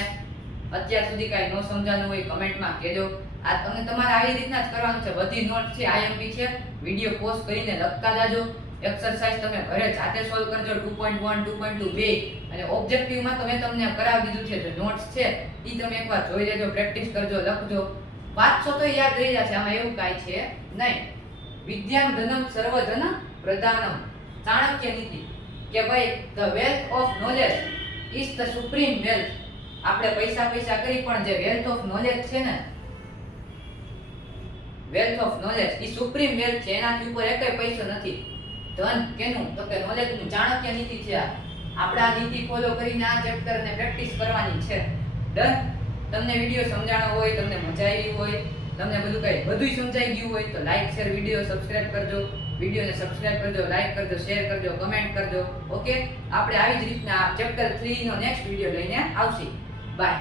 અત્યાર સુધી કાંઈ ન સમજાણું હોય કમેન્ટમાં કહેજો. આ તમને તમારે આવી રીતના જ કરવાનું છે. બધી નોટ છે, આઈએમપી છે, વિડિયો પોઝ કરીને લખતા જાજો. એક્સરસાઇઝ તમે ઘરે જાતે સોલ્વ કરજો 2.1 2.2 બે, અને ઓબ્જેક્ટિવમાં તો મેં તમને કરાવી દીધું છે. જે નોટ્સ છે એ તમે એકવાર જોઈ લેજો, પ્રેક્ટિસ કરજો, લખજો. વાંચશો તો યાદ રહી જશે. આમાં એવું કાંઈ છે નહીં. વિદ્યાન ધનમ સર્વધન પ્રધાનમ, ચાણક્ય નીતિ કે ભાઈ the wealth of knowledge is the supreme wealth. આપણે પૈસા કરી પણ જે વેલ્થ ઓફ નોલેજ છે ને, wealth of knowledge A supreme wealth છે, એનાથી ઉપર એકેય પૈસો નથી. ધન કેનું? તો કે નોલેજ નું. ચાણક્ય નીતિ છે. આપણે આ નીતિ ફોલો કરીને આ ચેપ્ટર ને પ્રેક્ટિસ કરવાની છે. ડન? તમને વિડિયો સમજાણો હોય, તમને મજા આવી હોય, તમને બધું સમજાઈ ગયું હોય તો લાઈક શેર વિડિયો સબસ્ક્રાઇબ કરજો. વિડિયોને સબસ્ક્રાઇબ કરજો, લાઈક કરજો, શેર કરજો, કમેન્ટ કરજો. ઓકે, આપણે આવી જ રીતના ચેપ્ટર 3 નો નેક્સ્ટ વિડિયો લઈને આવશે. બાય.